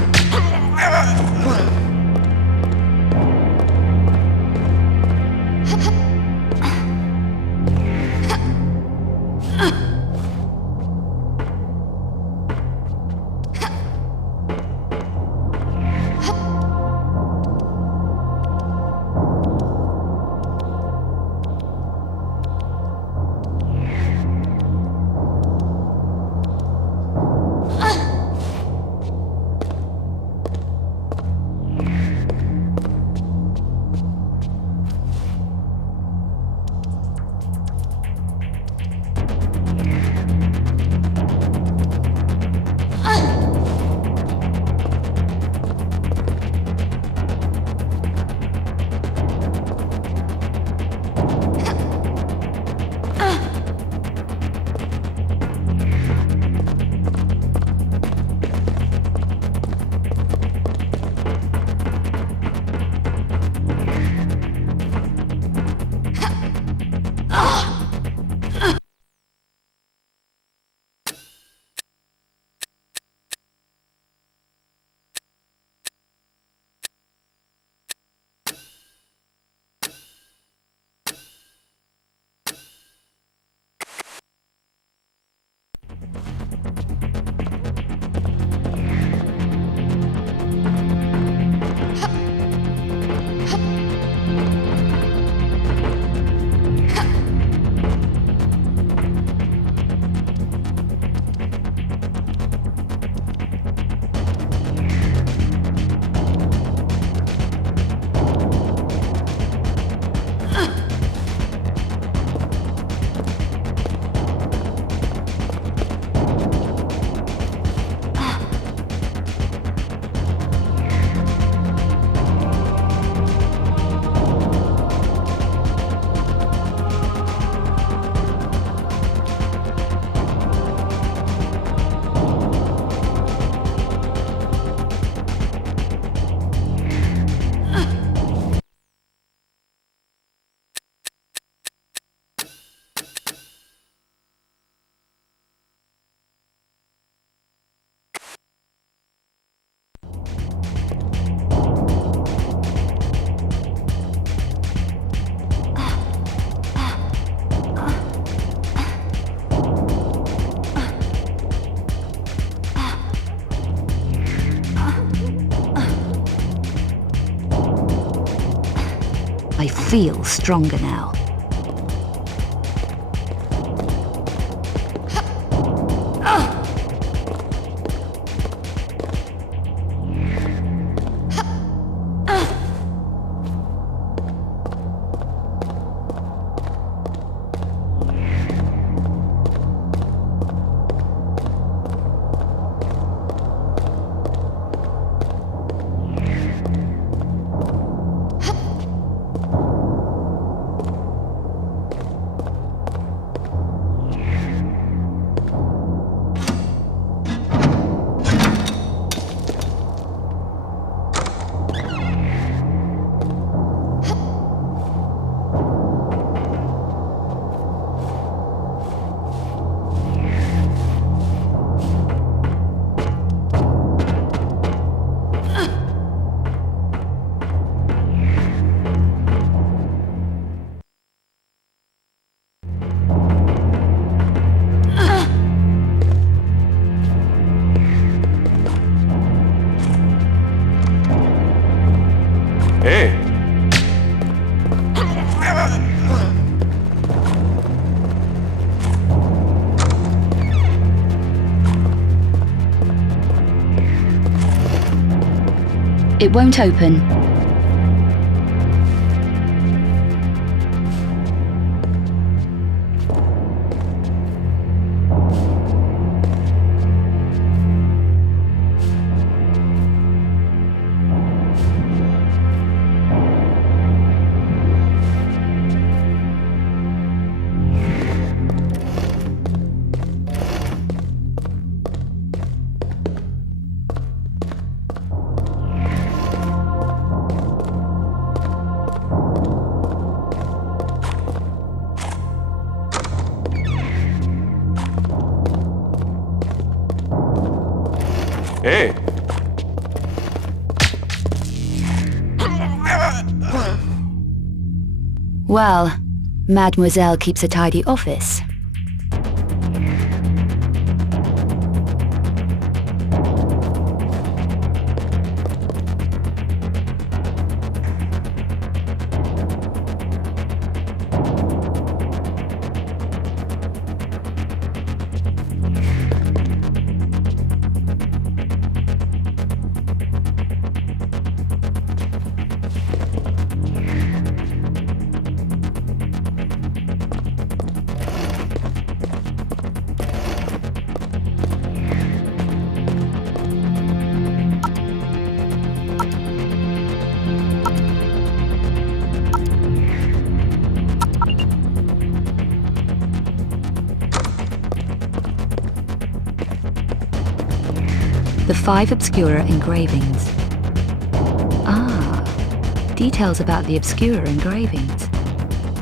I feel stronger now. Hé! It won't open. Hey! Well, Mademoiselle keeps a tidy office. The 5 Obscura engravings. Ah, details about the Obscura engravings.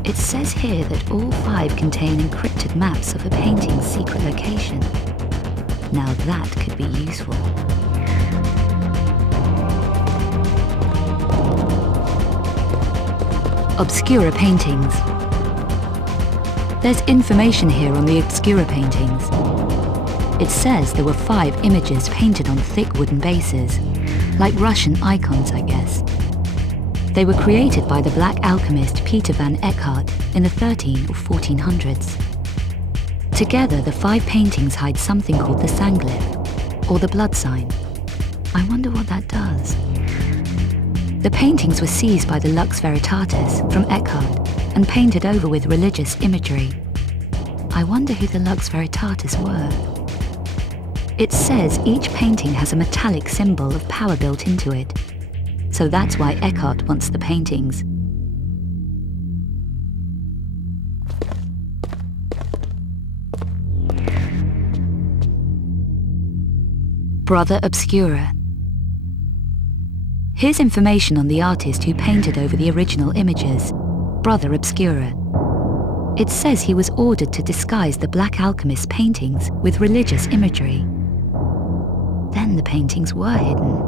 It says here that all 5 contain encrypted maps of a painting's secret location. Now that could be useful. Obscura paintings. There's information here on the Obscura paintings. It says there were 5 images painted on thick wooden bases, like Russian icons, I guess. They were created by the black alchemist Peter van Eckhart in the 13 or 1400s. Together, the 5 paintings hide something called the Sanglyph, or the blood sign. I wonder what that does. The paintings were seized by the Lux Veritatis from Eckhart and painted over with religious imagery. I wonder who the Lux Veritatis were. It says each painting has a metallic symbol of power built into it. So that's why Eckhart wants the paintings. Brother Obscura. Here's information on the artist who painted over the original images, Brother Obscura. It says he was ordered to disguise the Black Alchemist's paintings with religious imagery. Then the paintings were hidden.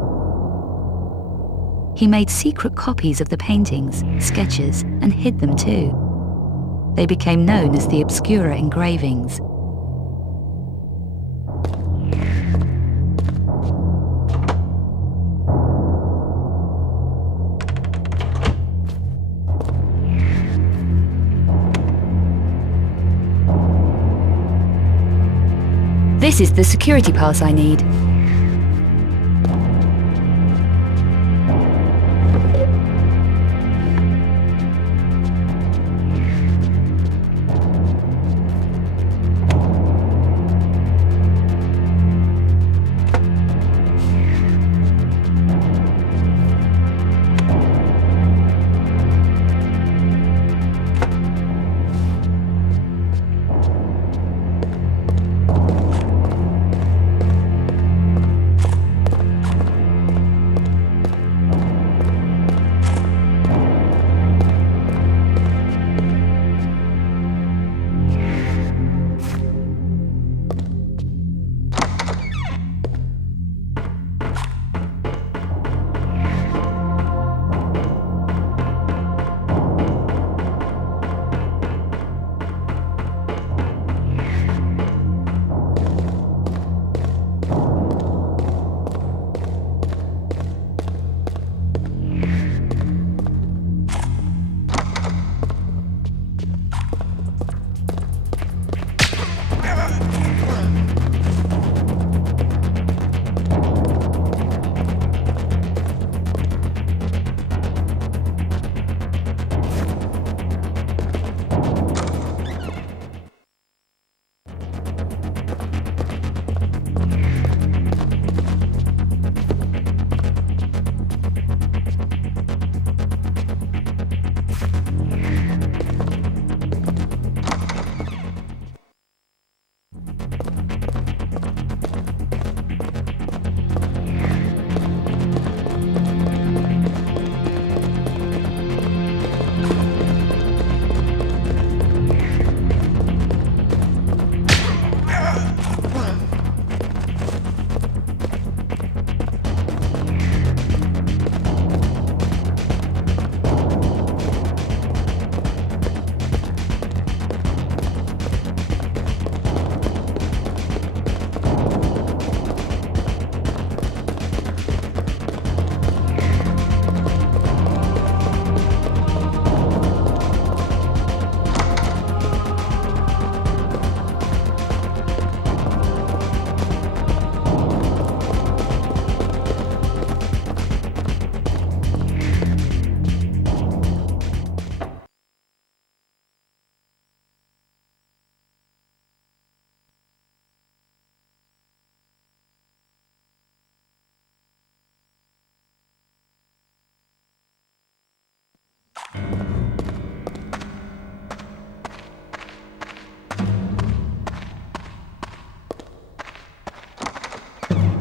He made secret copies of the paintings, sketches, and hid them too. They became known as the Obscura engravings. This is the security pass I need.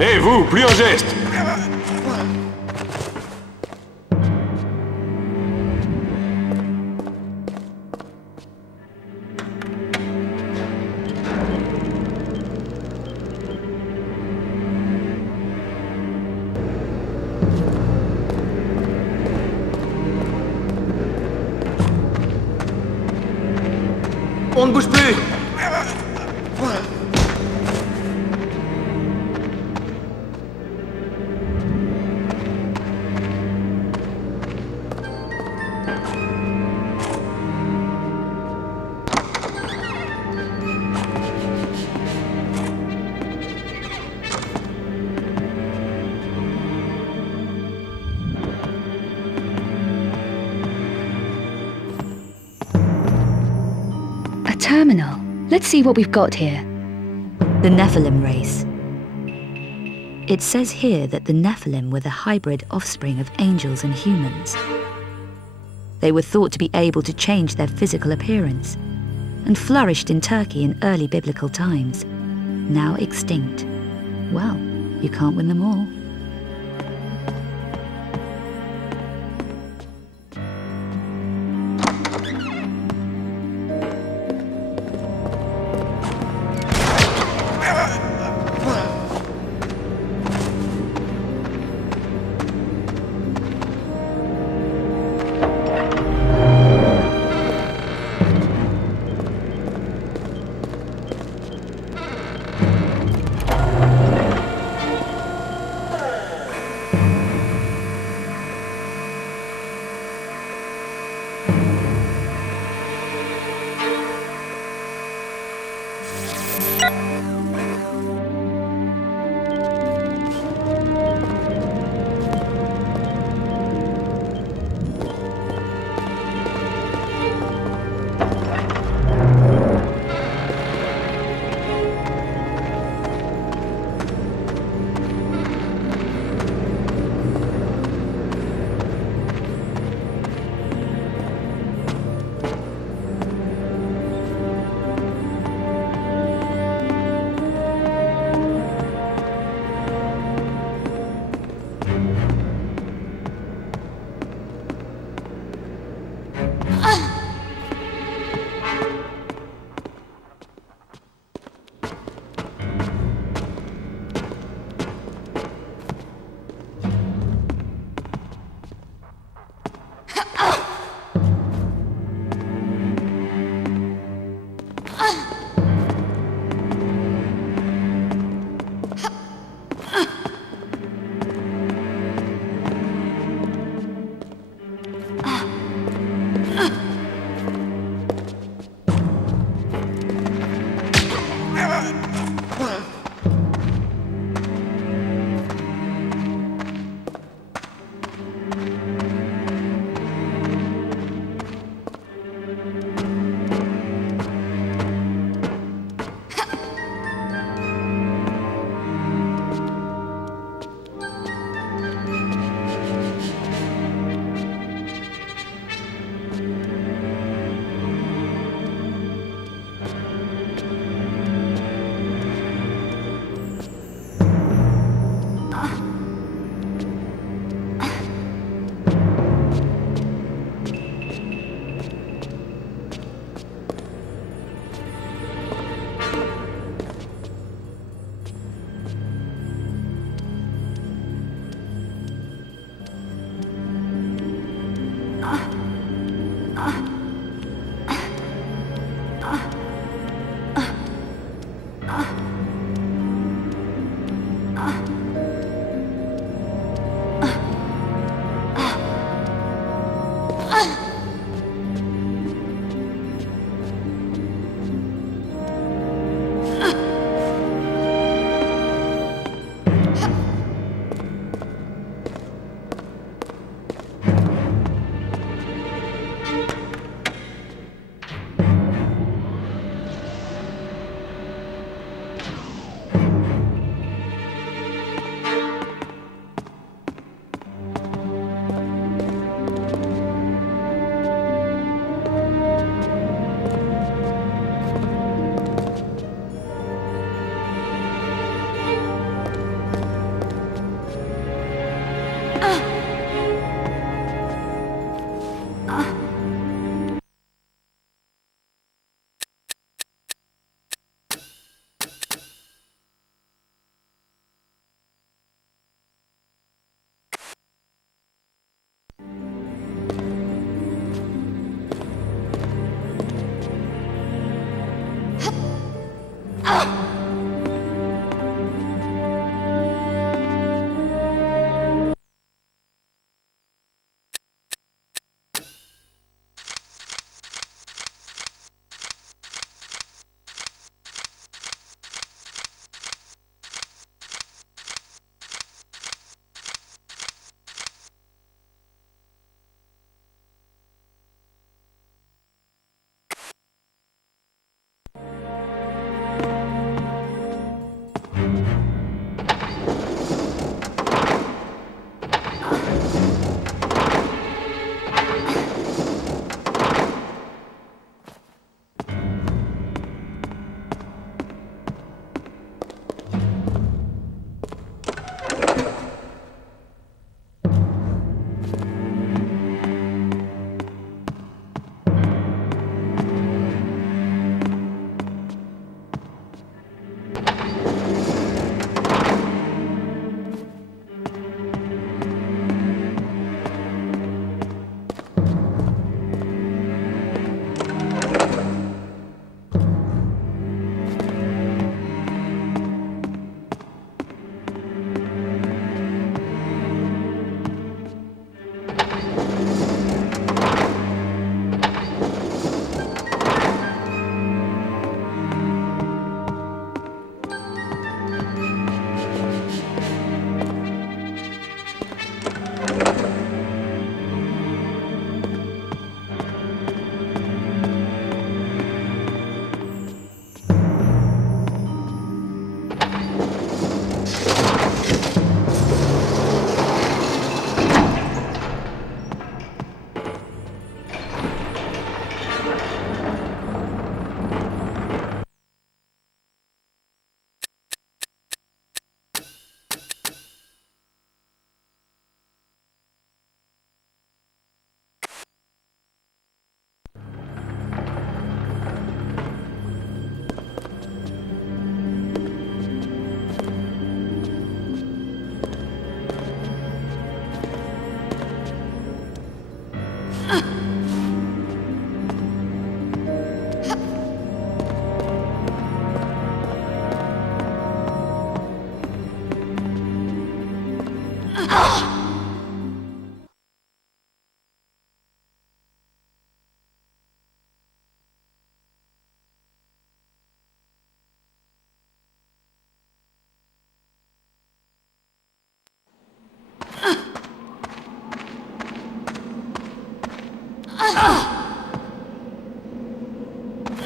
Hé, vous, plus un geste! On ne bouge plus! Terminal. Let's see what we've got here. The Nephilim race. It says here that the Nephilim were the hybrid offspring of angels and humans. They were thought to be able to change their physical appearance and flourished in Turkey in early biblical times, now extinct. Well, you can't win them all.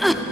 Ah!